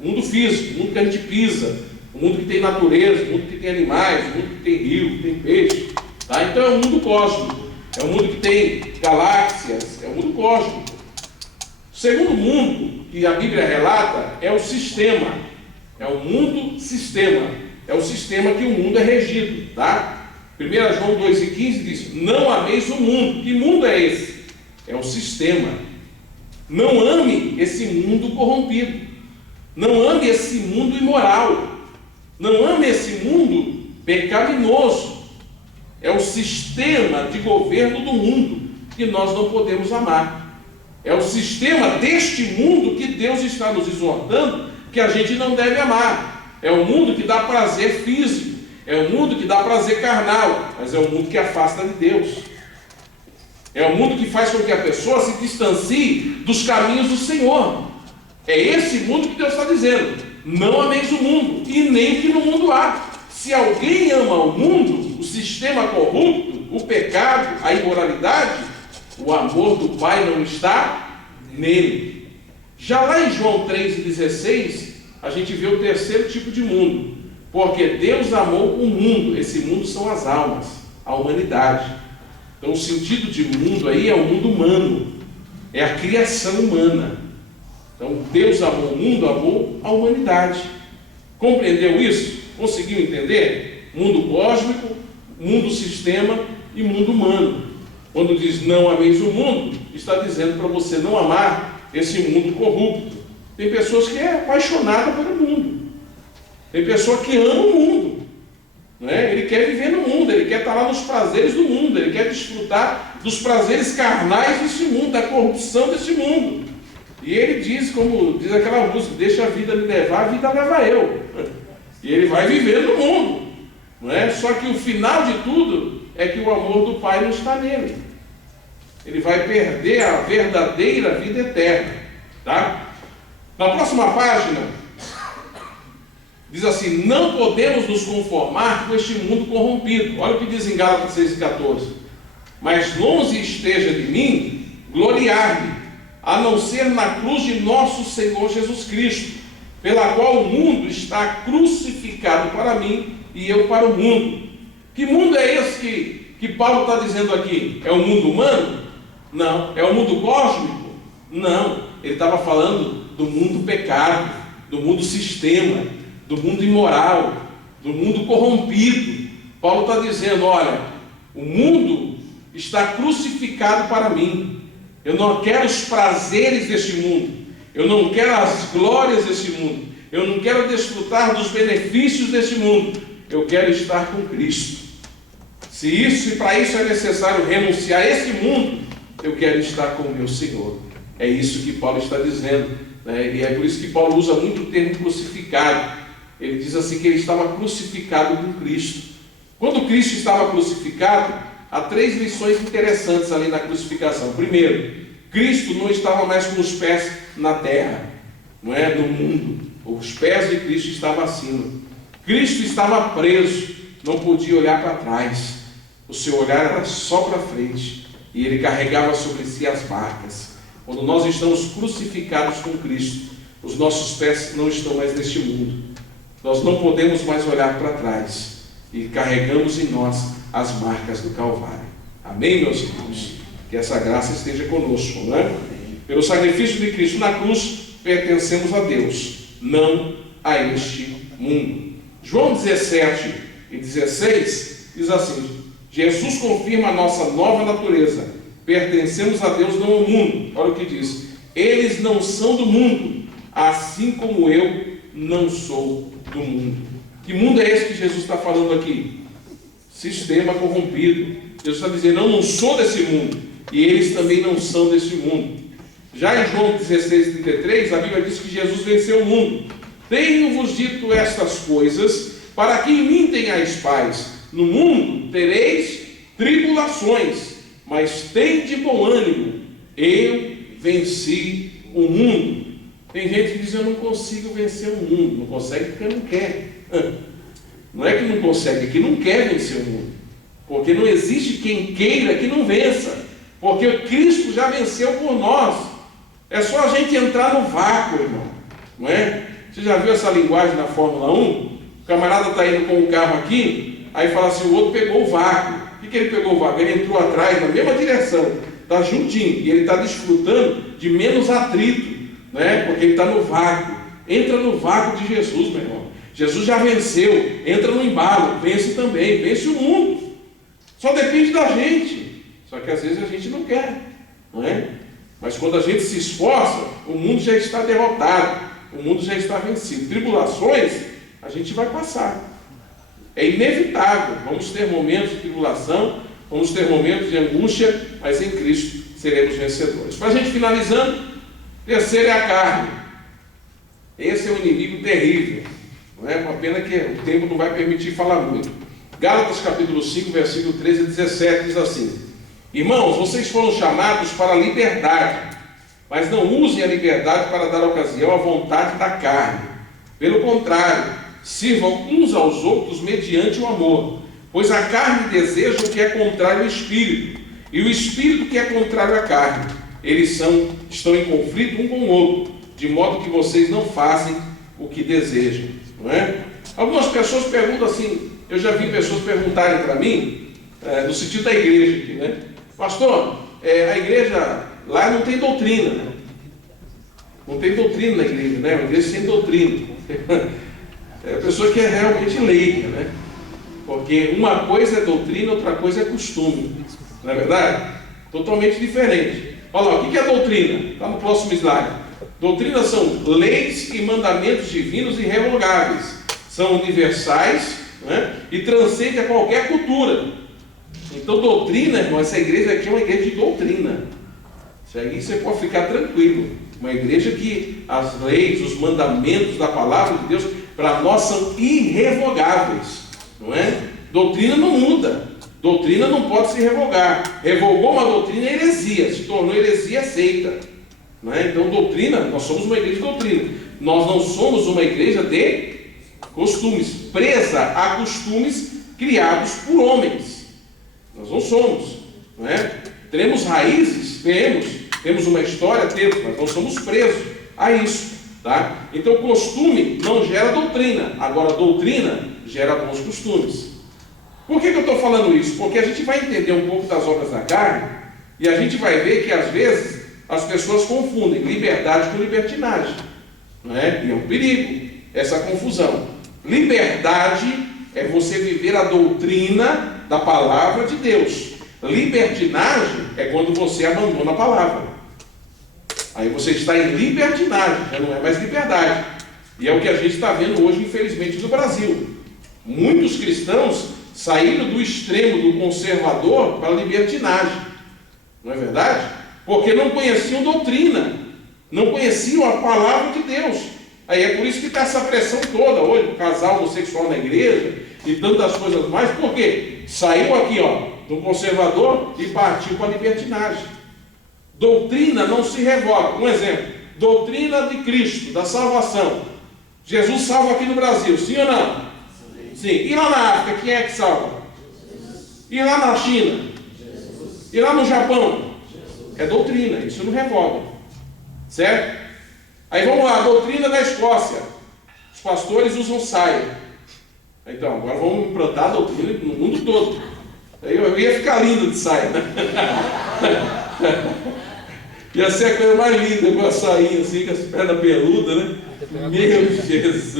O mundo físico, o mundo que a gente pisa. O mundo que tem natureza, o mundo que tem animais, o mundo que tem rio, que tem peixe. Tá? Então é o mundo cósmico. É o mundo que tem galáxias. É o mundo cósmico. O segundo mundo que a Bíblia relata é o sistema. É o mundo sistema. É o sistema que o mundo é regido. Tá? 1 João 2,15 diz, não ameis o mundo. Que mundo é esse? É o sistema. Não ame esse mundo corrompido. Não ame esse mundo imoral. Não ame esse mundo pecaminoso. É o sistema de governo do mundo que nós não podemos amar. É o sistema deste mundo que Deus está nos exortando que a gente não deve amar. É o mundo que dá prazer físico. É o mundo que dá prazer carnal. Mas é o mundo que afasta de Deus. É o mundo que faz com que a pessoa se distancie dos caminhos do Senhor. É esse mundo que Deus está dizendo. Não ameis o mundo, e nem o que no mundo há. Se alguém ama o mundo, o sistema corrupto, o pecado, a imoralidade, o amor do Pai não está nele. Já lá em João 3,16, a gente vê o terceiro tipo de mundo. Porque Deus amou o mundo. Esse mundo são as almas, a humanidade. Então o sentido de mundo aí é o mundo humano. É a criação humana. Então Deus amou o mundo, amou a humanidade. Compreendeu isso? Conseguiu entender? Mundo cósmico, mundo sistema e mundo humano. Quando diz não ameis o mundo, está dizendo para você não amar esse mundo corrupto. Tem pessoas que é apaixonada pelo mundo. Tem pessoa que ama o mundo. Né? Ele quer viver no mundo, ele quer estar lá nos prazeres do mundo, ele quer desfrutar dos prazeres carnais desse mundo, da corrupção desse mundo. E ele diz, como diz aquela música, deixa a vida me levar, a vida leva eu. E ele vai viver no mundo. Não é? Só que o final de tudo é que o amor do Pai não está nele. Ele vai perder a verdadeira vida eterna. Tá? Na próxima página, diz assim, não podemos nos conformar com este mundo corrompido. Olha o que diz em Gálatas 6,14. Mas longe esteja de mim gloriar-me, a não ser na cruz de nosso Senhor Jesus Cristo, pela qual o mundo está crucificado para mim e eu para o mundo. Que mundo é esse que Paulo está dizendo aqui? É o mundo humano? Não. É o mundo cósmico? Não. Ele estava falando do mundo pecado, do mundo sistema, do mundo imoral, do mundo corrompido. Paulo está dizendo, olha, o mundo está crucificado para mim. Eu não quero os prazeres deste mundo. Eu não quero as glórias deste mundo. Eu não quero desfrutar dos benefícios deste mundo. Eu quero estar com Cristo. Se para isso é necessário renunciar a esse mundo, eu quero estar com o meu Senhor. É isso que Paulo está dizendo, né? E é por isso que Paulo usa muito o termo crucificado. Ele diz assim que ele estava crucificado com Cristo. Quando Cristo estava crucificado, há 3 lições interessantes ali na crucificação. Primeiro, Cristo não estava mais com os pés na terra, não é? No mundo. Os pés de Cristo estavam acima. Cristo estava preso, não podia olhar para trás. O seu olhar era só para frente. E ele carregava sobre si as marcas. Quando nós estamos crucificados com Cristo, os nossos pés não estão mais neste mundo. Nós não podemos mais olhar para trás. E carregamos em nós as marcas do Calvário. Amém, meus irmãos? Que essa graça esteja conosco, não é? Pelo sacrifício de Cristo na cruz, pertencemos a Deus, não a este mundo. João 17:16 diz assim, Jesus confirma a nossa nova natureza. Pertencemos a Deus, não ao mundo. Olha o que diz. Eles não são do mundo, assim como eu não sou do mundo. Que mundo é esse que Jesus está falando aqui? Sistema corrompido. Jesus está dizendo, eu não sou desse mundo. E eles também não são desse mundo. Já em João 16:33, a Bíblia diz que Jesus venceu o mundo. Tenho-vos dito estas coisas, para que em mim tenhais paz. No mundo tereis tribulações, mas tende bom ânimo. Eu venci o mundo. Tem gente que diz, eu não consigo vencer o mundo. Não consegue porque não quer. Não é que não consegue, é que não quer vencer o mundo. Porque não existe quem queira que não vença. Porque Cristo já venceu por nós. É só a gente entrar no vácuo, irmão. Não é? Você já viu essa linguagem na Fórmula 1? O camarada está indo com o carro aqui, aí fala assim, o outro pegou o vácuo. O que ele pegou o vácuo? Ele entrou atrás, na mesma direção. Está juntinho. E ele está desfrutando de menos atrito. Né? Porque ele está no vácuo. Entra no vácuo de Jesus, meu irmão. Jesus já venceu. Entra no embalo. Vence também. Vence o mundo. Só depende da gente. Só que às vezes a gente não quer. Não é? Mas quando a gente se esforça, o mundo já está derrotado. o mundo já está vencido. Tribulações, a gente vai passar. É inevitável. Vamos ter momentos de tribulação, vamos ter momentos de angústia, mas em Cristo seremos vencedores. Para a gente finalizando, terceiro é a carne. Esse é um inimigo terrível. Não é? Uma pena que o tempo não vai permitir falar muito. Gálatas capítulo 5, versículo 13 a 17 diz assim: Irmãos, vocês foram chamados para a liberdade, mas não usem a liberdade para dar ocasião à vontade da carne. Pelo contrário, sirvam uns aos outros mediante o amor, pois a carne deseja o que é contrário ao espírito, e o espírito que é contrário à carne. Eles estão em conflito um com o outro, de modo que vocês não fazem o que desejam. Não é? Algumas pessoas perguntam assim, eu já vi pessoas perguntarem para mim, no sentido da igreja aqui, né? Pastor, a igreja lá não tem doutrina, né? Não tem doutrina na igreja, né? Uma igreja sem doutrina. É a pessoa que é realmente leiga, né? Porque uma coisa é doutrina, outra coisa é costume. Não é verdade? Totalmente diferente. Olha lá, o que é doutrina? Está no próximo slide. Doutrina são leis e mandamentos divinos irrevogáveis. São universais, né? E transcendem a qualquer cultura. Então, doutrina, irmão, essa igreja aqui é uma igreja de doutrina. Isso aí você pode ficar tranquilo. Uma igreja que as leis, os mandamentos da palavra de Deus, para nós são irrevogáveis. Não é? Doutrina não muda. Doutrina não pode se revogar. Revogou uma doutrina, é heresia. Se tornou heresia, aceita. Não é? Então, doutrina, nós somos uma igreja de doutrina. Nós não somos uma igreja de costumes, presa a costumes criados por homens. Nós não somos. Não é? Teremos raízes? Temos uma história? Temos, mas não somos presos a isso. Tá? Então, costume não gera doutrina. Agora, doutrina gera bons costumes. Por que eu estou falando isso? Porque a gente vai entender um pouco das obras da carne e a gente vai ver que, às vezes, as pessoas confundem liberdade com libertinagem. Não é? E é um perigo essa confusão. Liberdade é você viver a doutrina da palavra de Deus. Libertinagem é quando você abandona a palavra. Aí você está em libertinagem, já não é mais liberdade. E é o que a gente está vendo hoje, infelizmente, no Brasil. Muitos cristãos saíram do extremo do conservador para a libertinagem. Não é verdade? Porque não conheciam doutrina, não conheciam a palavra de Deus. Aí é por isso que está essa pressão toda hoje, o casal homossexual na igreja e tantas coisas mais. Por quê? Saiu aqui, do conservador e partiu para a libertinagem. Doutrina não se revoga. Um exemplo, doutrina de Cristo, da salvação. Jesus salva aqui no Brasil, sim ou não? Sim. E lá na África, quem é que salva? E lá na China? E lá no Japão? É doutrina, isso não revoga. Certo? Aí vamos lá, doutrina da Escócia. Os pastores usam saia. Então, agora vamos implantar a doutrina no mundo todo. Aí eu ia ficar lindo de saia, né? Ia ser a coisa mais linda, com a sainha assim, com as pernas peludas, né? Meu Jesus!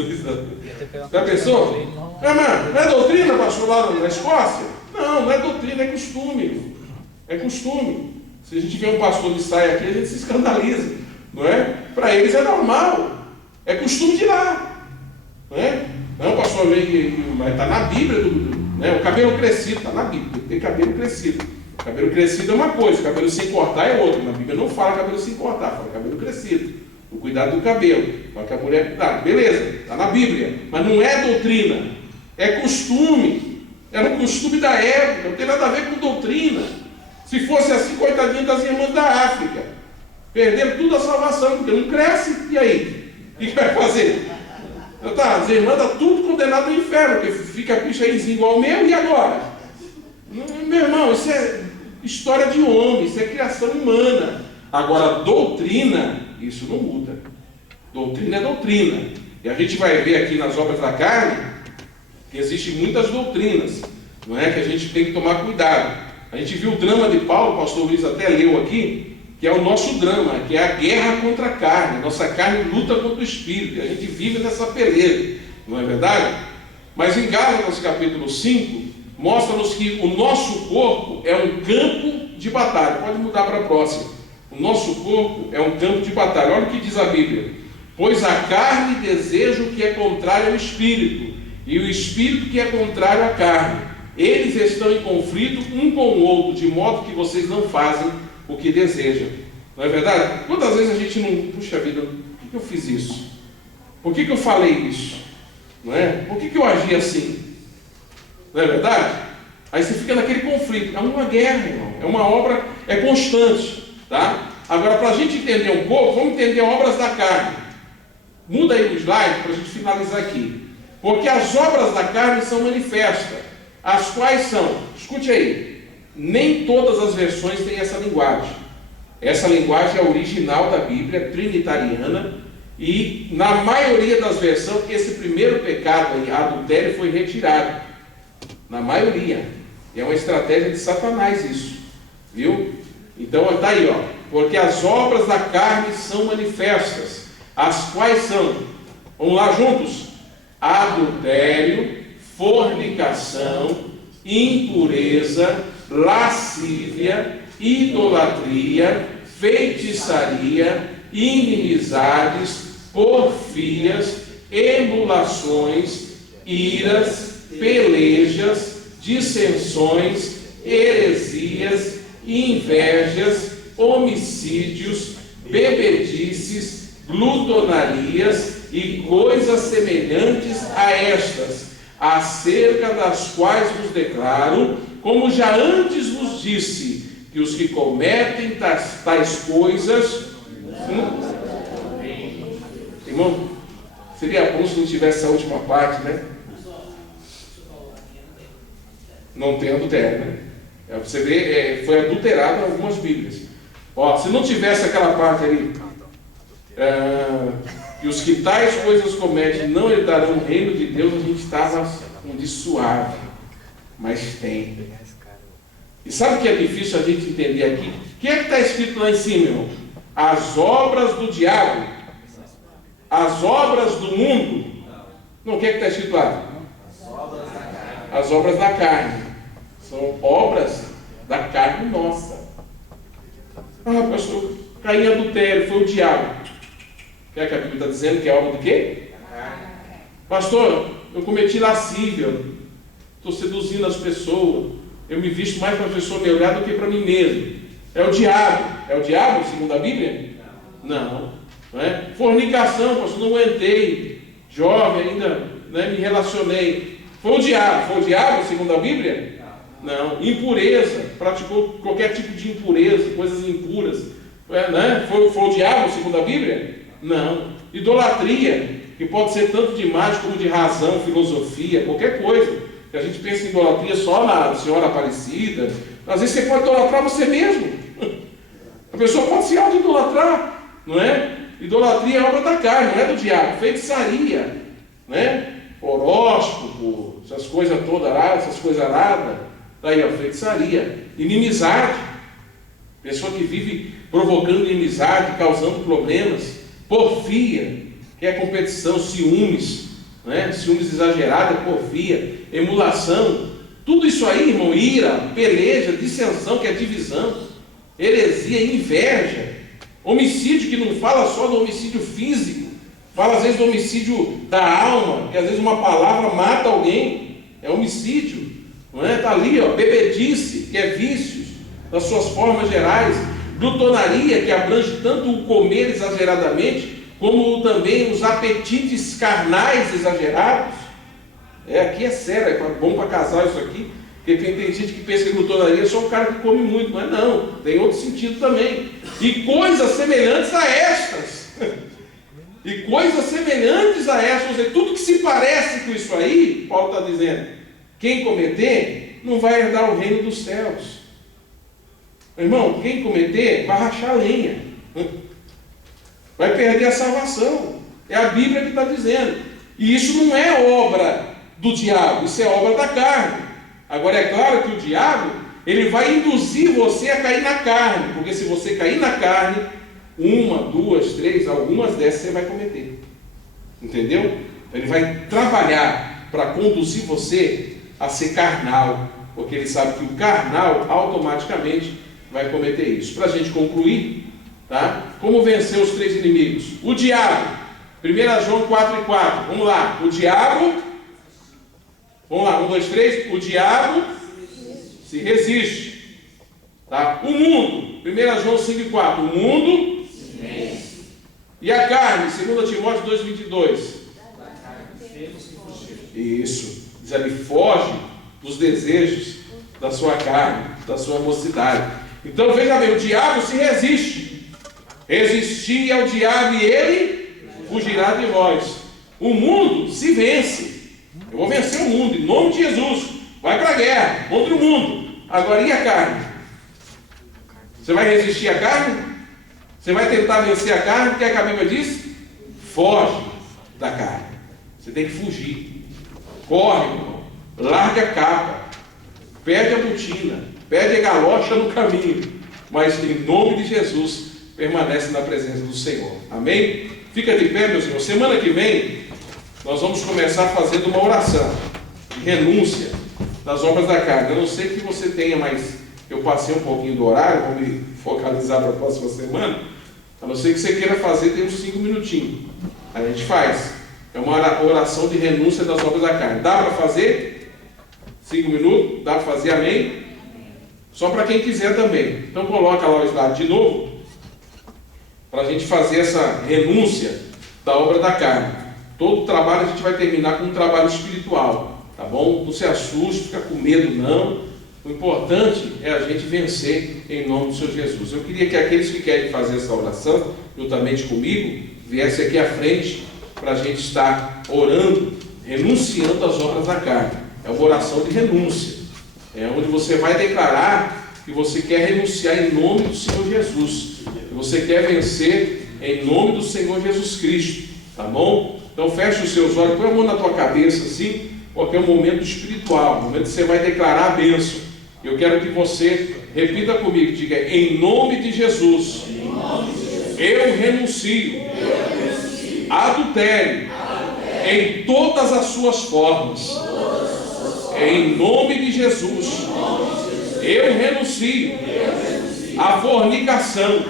Já pensou? Mas não é doutrina, pastor, lá na Escócia? Não é doutrina, é costume. É costume. Se a gente vê um pastor de saia aqui, a gente se escandaliza. Não é? Para eles é normal. É costume de lá. Não é? Não, o pastor vem que está na Bíblia, né? O cabelo crescido, está na Bíblia, tem cabelo crescido. Cabelo crescido é uma coisa, cabelo sem cortar é outra. Na Bíblia não fala cabelo sem cortar, fala cabelo crescido. O cuidado do cabelo. Fala que a mulher, beleza, está na Bíblia, mas não é doutrina, é costume. Era um costume da época, não tem nada a ver com doutrina. Se fosse assim, coitadinha das irmãs da África, perderam tudo a salvação, porque não cresce, e aí? O que vai fazer? As irmãs estão tudo condenadas ao inferno, porque fica pichainzinho igual o meu, e agora? Meu irmão, isso é história de homem, isso é criação humana. Agora, doutrina, isso não muda. Doutrina é doutrina. E a gente vai ver aqui nas obras da carne que existem muitas doutrinas, não é? Que a gente tem que tomar cuidado. A gente viu o drama de Paulo, o pastor Luiz até leu aqui, que é o nosso drama, que é a guerra contra a carne. Nossa carne luta contra o espírito, e a gente vive nessa peleja, não é verdade? Mas em Gálatas capítulo 5, mostra-nos que o nosso corpo é um campo de batalha. Pode mudar para a próxima. O nosso corpo é um campo de batalha. Olha o que diz a Bíblia. Pois a carne deseja o que é contrário ao espírito, e o espírito que é contrário à carne. Eles estão em conflito um com o outro, de modo que vocês não fazem o que desejam. Não é verdade? Quantas vezes a gente não... Puxa vida, por que eu fiz isso? Por que eu falei isso? Não é? Por que eu agi assim? Não é verdade? Aí você fica naquele conflito. É uma guerra, irmão. É uma obra, é constante. Tá? Agora, para a gente entender um pouco, vamos entender obras da carne. Muda aí o slide para a gente finalizar aqui. Porque as obras da carne são manifestas, as quais são, escute aí, nem todas as versões têm essa linguagem. Essa linguagem é original da Bíblia, trinitariana, e na maioria das versões, esse primeiro pecado aí, adultério, foi retirado. Na maioria. É uma estratégia de Satanás isso. Viu? Então está aí, ó. Porque as obras da carne são manifestas, as quais são, vamos lá juntos: adultério, fornicação, impureza, lascívia, idolatria, feitiçaria, inimizades, porfias, emulações, iras, pelejas, dissensões, heresias, invejas, homicídios, bebedices, glutonarias e coisas semelhantes a estas, acerca das quais vos declaro, como já antes vos disse, que os que cometem tais coisas... Irmão, seria bom se não tivesse essa última parte, né? Não tem adultério, né? Você vê, foi adulterado em algumas Bíblias. Ó, se não tivesse aquela parte ali, que os que tais coisas cometem não herdarão o reino de Deus, a gente estava de suave. Mas tem. E sabe o que é difícil a gente entender aqui? O que é que está escrito lá em cima, irmão? As obras do diabo, as obras do mundo. Não, o que é que está escrito lá? As obras da carne. São obras da carne nossa. Ah, pastor, caí em adultério, foi o diabo. O que é que a Bíblia está dizendo? Que é obra do quê? Pastor, eu cometi lascívia, estou seduzindo as pessoas, eu me visto mais para a pessoa me olhar do que para mim mesmo. É o diabo. É o diabo, segundo a Bíblia? Não. Não é? Fornicação, pastor, não aguentei. Jovem ainda, né, me relacionei. Foi o diabo. Foi o diabo, segundo a Bíblia? Não. Impureza. Praticou qualquer tipo de impureza, coisas impuras. Né? Foi o diabo, segundo a Bíblia? Não. Idolatria, que pode ser tanto de imagem como de razão, filosofia, qualquer coisa. Que a gente pensa em idolatria só na Senhora Aparecida. Às vezes você pode idolatrar você mesmo. A pessoa pode se auto-idolatrar, não é? Idolatria é obra da carne, não é do diabo. Feitiçaria, né? Horóscopo, essas coisas todas lá, essas coisas aradas. Daí, ó, feitiçaria. Inimizade. Pessoa que vive provocando inimizade, causando problemas. Porfia, que é competição, ciúmes, né? Ciúmes exagerados, porfia, emulação. Tudo isso aí, irmão, ira, peleja, dissensão, que é divisão, heresia, inveja, homicídio, que não fala só do homicídio físico, fala às vezes do homicídio da alma, que às vezes uma palavra mata alguém, é homicídio, não é? Está ali, ó, bebedice, que é vícios, das suas formas gerais, glutonaria, que abrange tanto o comer exageradamente, como também os apetites carnais exagerados. Aqui é sério, é bom para casar isso aqui, porque tem gente que pensa que glutonaria é só o cara que come muito, mas não, tem outro sentido também. E coisas semelhantes a estas. E coisas semelhantes a estas, ou seja, tudo que se parece com isso aí, Paulo está dizendo, quem cometer não vai herdar o reino dos céus. Irmão, quem cometer vai rachar a lenha, vai perder a salvação. É a Bíblia que está dizendo. E isso não é obra do diabo, isso é obra da carne. Agora é claro que o diabo, ele vai induzir você a cair na carne, porque se você cair na carne, 1, 2, 3, algumas dessas você vai cometer. Entendeu? Ele vai trabalhar para conduzir você a ser carnal, porque ele sabe que o carnal automaticamente vai cometer isso. Para a gente concluir, tá? Como vencer os 3 inimigos? O diabo, 1 João 4:4. Vamos lá. O diabo, vamos lá, 1, 2, 3. O diabo se resiste. Tá? O mundo, 1 João 5:4. O mundo e a carne, 2 Timóteo 2:22. Isso. Diz ali, foge dos desejos da sua carne, da sua mocidade. Então veja bem, o diabo se resiste. Resistir ao diabo e ele fugirá de vós. O mundo se vence. Eu vou vencer o mundo, em nome de Jesus. Vai para a guerra, contra o mundo. Agora, e a carne? Você vai resistir à carne? Você vai tentar vencer a carne? O que é que a Bíblia diz? Foge da carne. Você tem que fugir. Corre, irmão. Larga a capa. Perde a botina. Perde a galocha no caminho. Mas em nome de Jesus, permanece na presença do Senhor. Amém? Fica de pé, meu Senhor. Semana que vem, nós vamos começar fazendo uma oração de renúncia das obras da carne. Eu não sei que você tenha, mas eu passei um pouquinho do horário, vou me focalizar para a próxima semana. A não ser que você queira fazer, tem uns 5 minutinhos. A gente faz. É uma oração de renúncia das obras da carne. Dá para fazer? 5 minutos? Dá para fazer? Amém? Só para quem quiser também. Então coloca lá o slide de novo, para a gente fazer essa renúncia da obra da carne. Todo trabalho a gente vai terminar com um trabalho espiritual, tá bom? Não se assuste, fica com medo não. O importante é a gente vencer em nome do Senhor Jesus. Eu queria que aqueles que querem fazer essa oração, juntamente comigo, viessem aqui à frente, para a gente estar orando, renunciando às obras da carne. É uma oração de renúncia. É onde você vai declarar que você quer renunciar em nome do Senhor Jesus. Que você quer vencer em nome do Senhor Jesus Cristo. Tá bom? Então feche os seus olhos, põe a mão na tua cabeça assim, porque é um momento espiritual, um momento que você vai declarar a bênção. Eu quero que você repita comigo, diga, em nome de Jesus, eu renuncio a adultério em todas as suas formas. Em nome de Jesus, eu renuncio à fornicação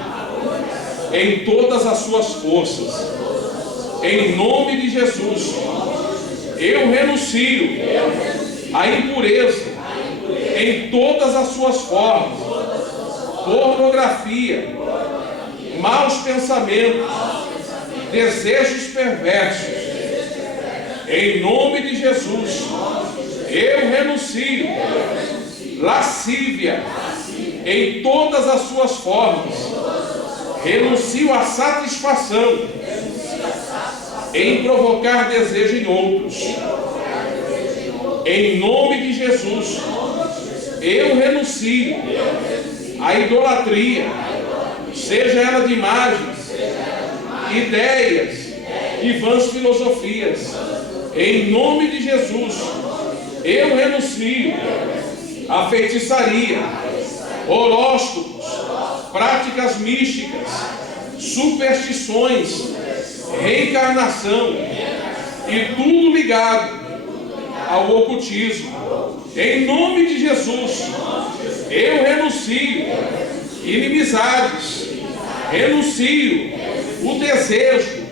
em todas as suas forças. Em nome de Jesus, eu renuncio à impureza em todas as suas formas. Pornografia, maus pensamentos, desejos perversos. Em nome de Jesus, eu renuncio lascívia em todas as suas formas. Renuncio à satisfação em provocar desejo em outros. Em nome de Jesus, eu renuncio à idolatria, seja ela de imagens, ideias e vãs filosofias. Em nome de Jesus, eu renuncio à feitiçaria, horóscopos, práticas místicas, superstições, reencarnação e tudo ligado ao ocultismo. Em nome de Jesus, eu renuncio inimizades, renuncio o desejo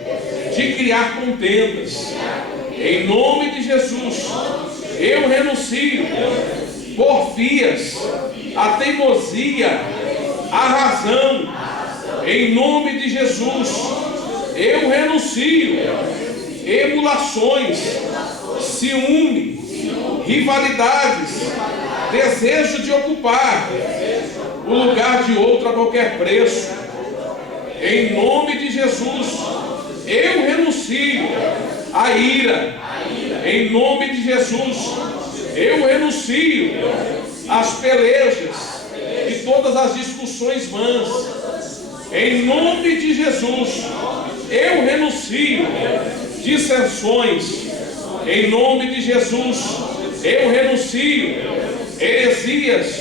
de criar contendas. Em nome de Jesus, eu renuncio porfias, a teimosia, a razão. Em nome de Jesus, eu renuncio emulações, ciúme, rivalidades, desejo de ocupar o lugar de outro a qualquer preço. Em nome de Jesus, eu renuncio à ira. Em nome de Jesus, eu renuncio às pelejas e todas as discussões vãs. Em nome de Jesus, eu renuncio dissensões. Em nome de Jesus, eu renuncio heresias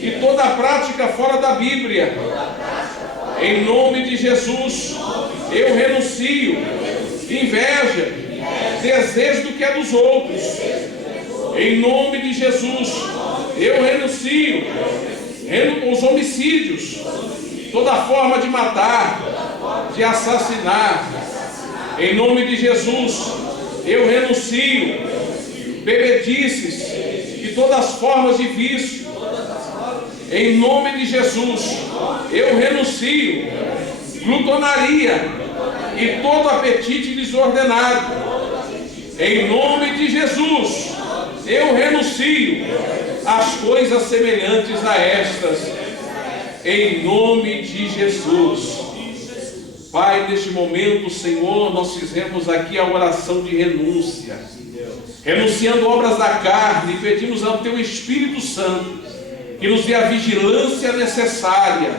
e toda a prática fora da Bíblia. Em nome de Jesus, eu renuncio inveja, desejo do que é dos outros. Em nome de Jesus, eu renuncio os homicídios, toda forma de matar, de assassinar. Em nome de Jesus, eu renuncio bebedices e todas as formas de vício. Em nome de Jesus, eu renuncio glutonaria e todo apetite desordenado. Em nome de Jesus, eu renuncio às coisas semelhantes a estas. Em nome de Jesus. Pai, neste momento, Senhor, nós fizemos aqui a oração de renúncia. Renunciando obras da carne, pedimos ao Teu Espírito Santo que nos dê a vigilância necessária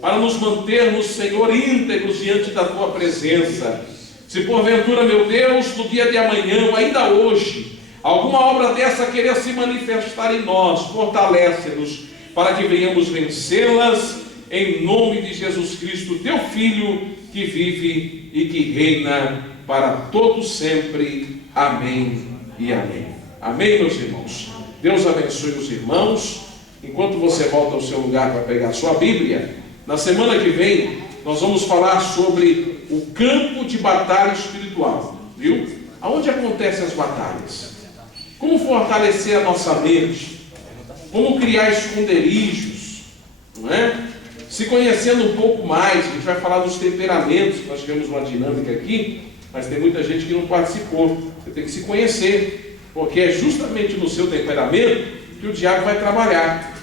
para nos mantermos, Senhor, íntegros diante da Tua presença. Se porventura, meu Deus, no dia de amanhã, ainda hoje, alguma obra dessa querer se manifestar em nós, fortalece-nos para que venhamos vencê-las, em nome de Jesus Cristo, Teu Filho, que vive e que reina para todos sempre. Amém e amém. Amém, meus irmãos. Deus abençoe os irmãos. Enquanto você volta ao seu lugar para pegar a sua Bíblia, na semana que vem nós vamos falar sobre o campo de batalha espiritual, viu? Aonde acontecem as batalhas? Como fortalecer a nossa mente? Como criar esconderijos, não é? Se conhecendo um pouco mais, a gente vai falar dos temperamentos. Nós tivemos uma dinâmica aqui, mas tem muita gente que não participou. Você tem que se conhecer, porque é justamente no seu temperamento que o diabo vai trabalhar.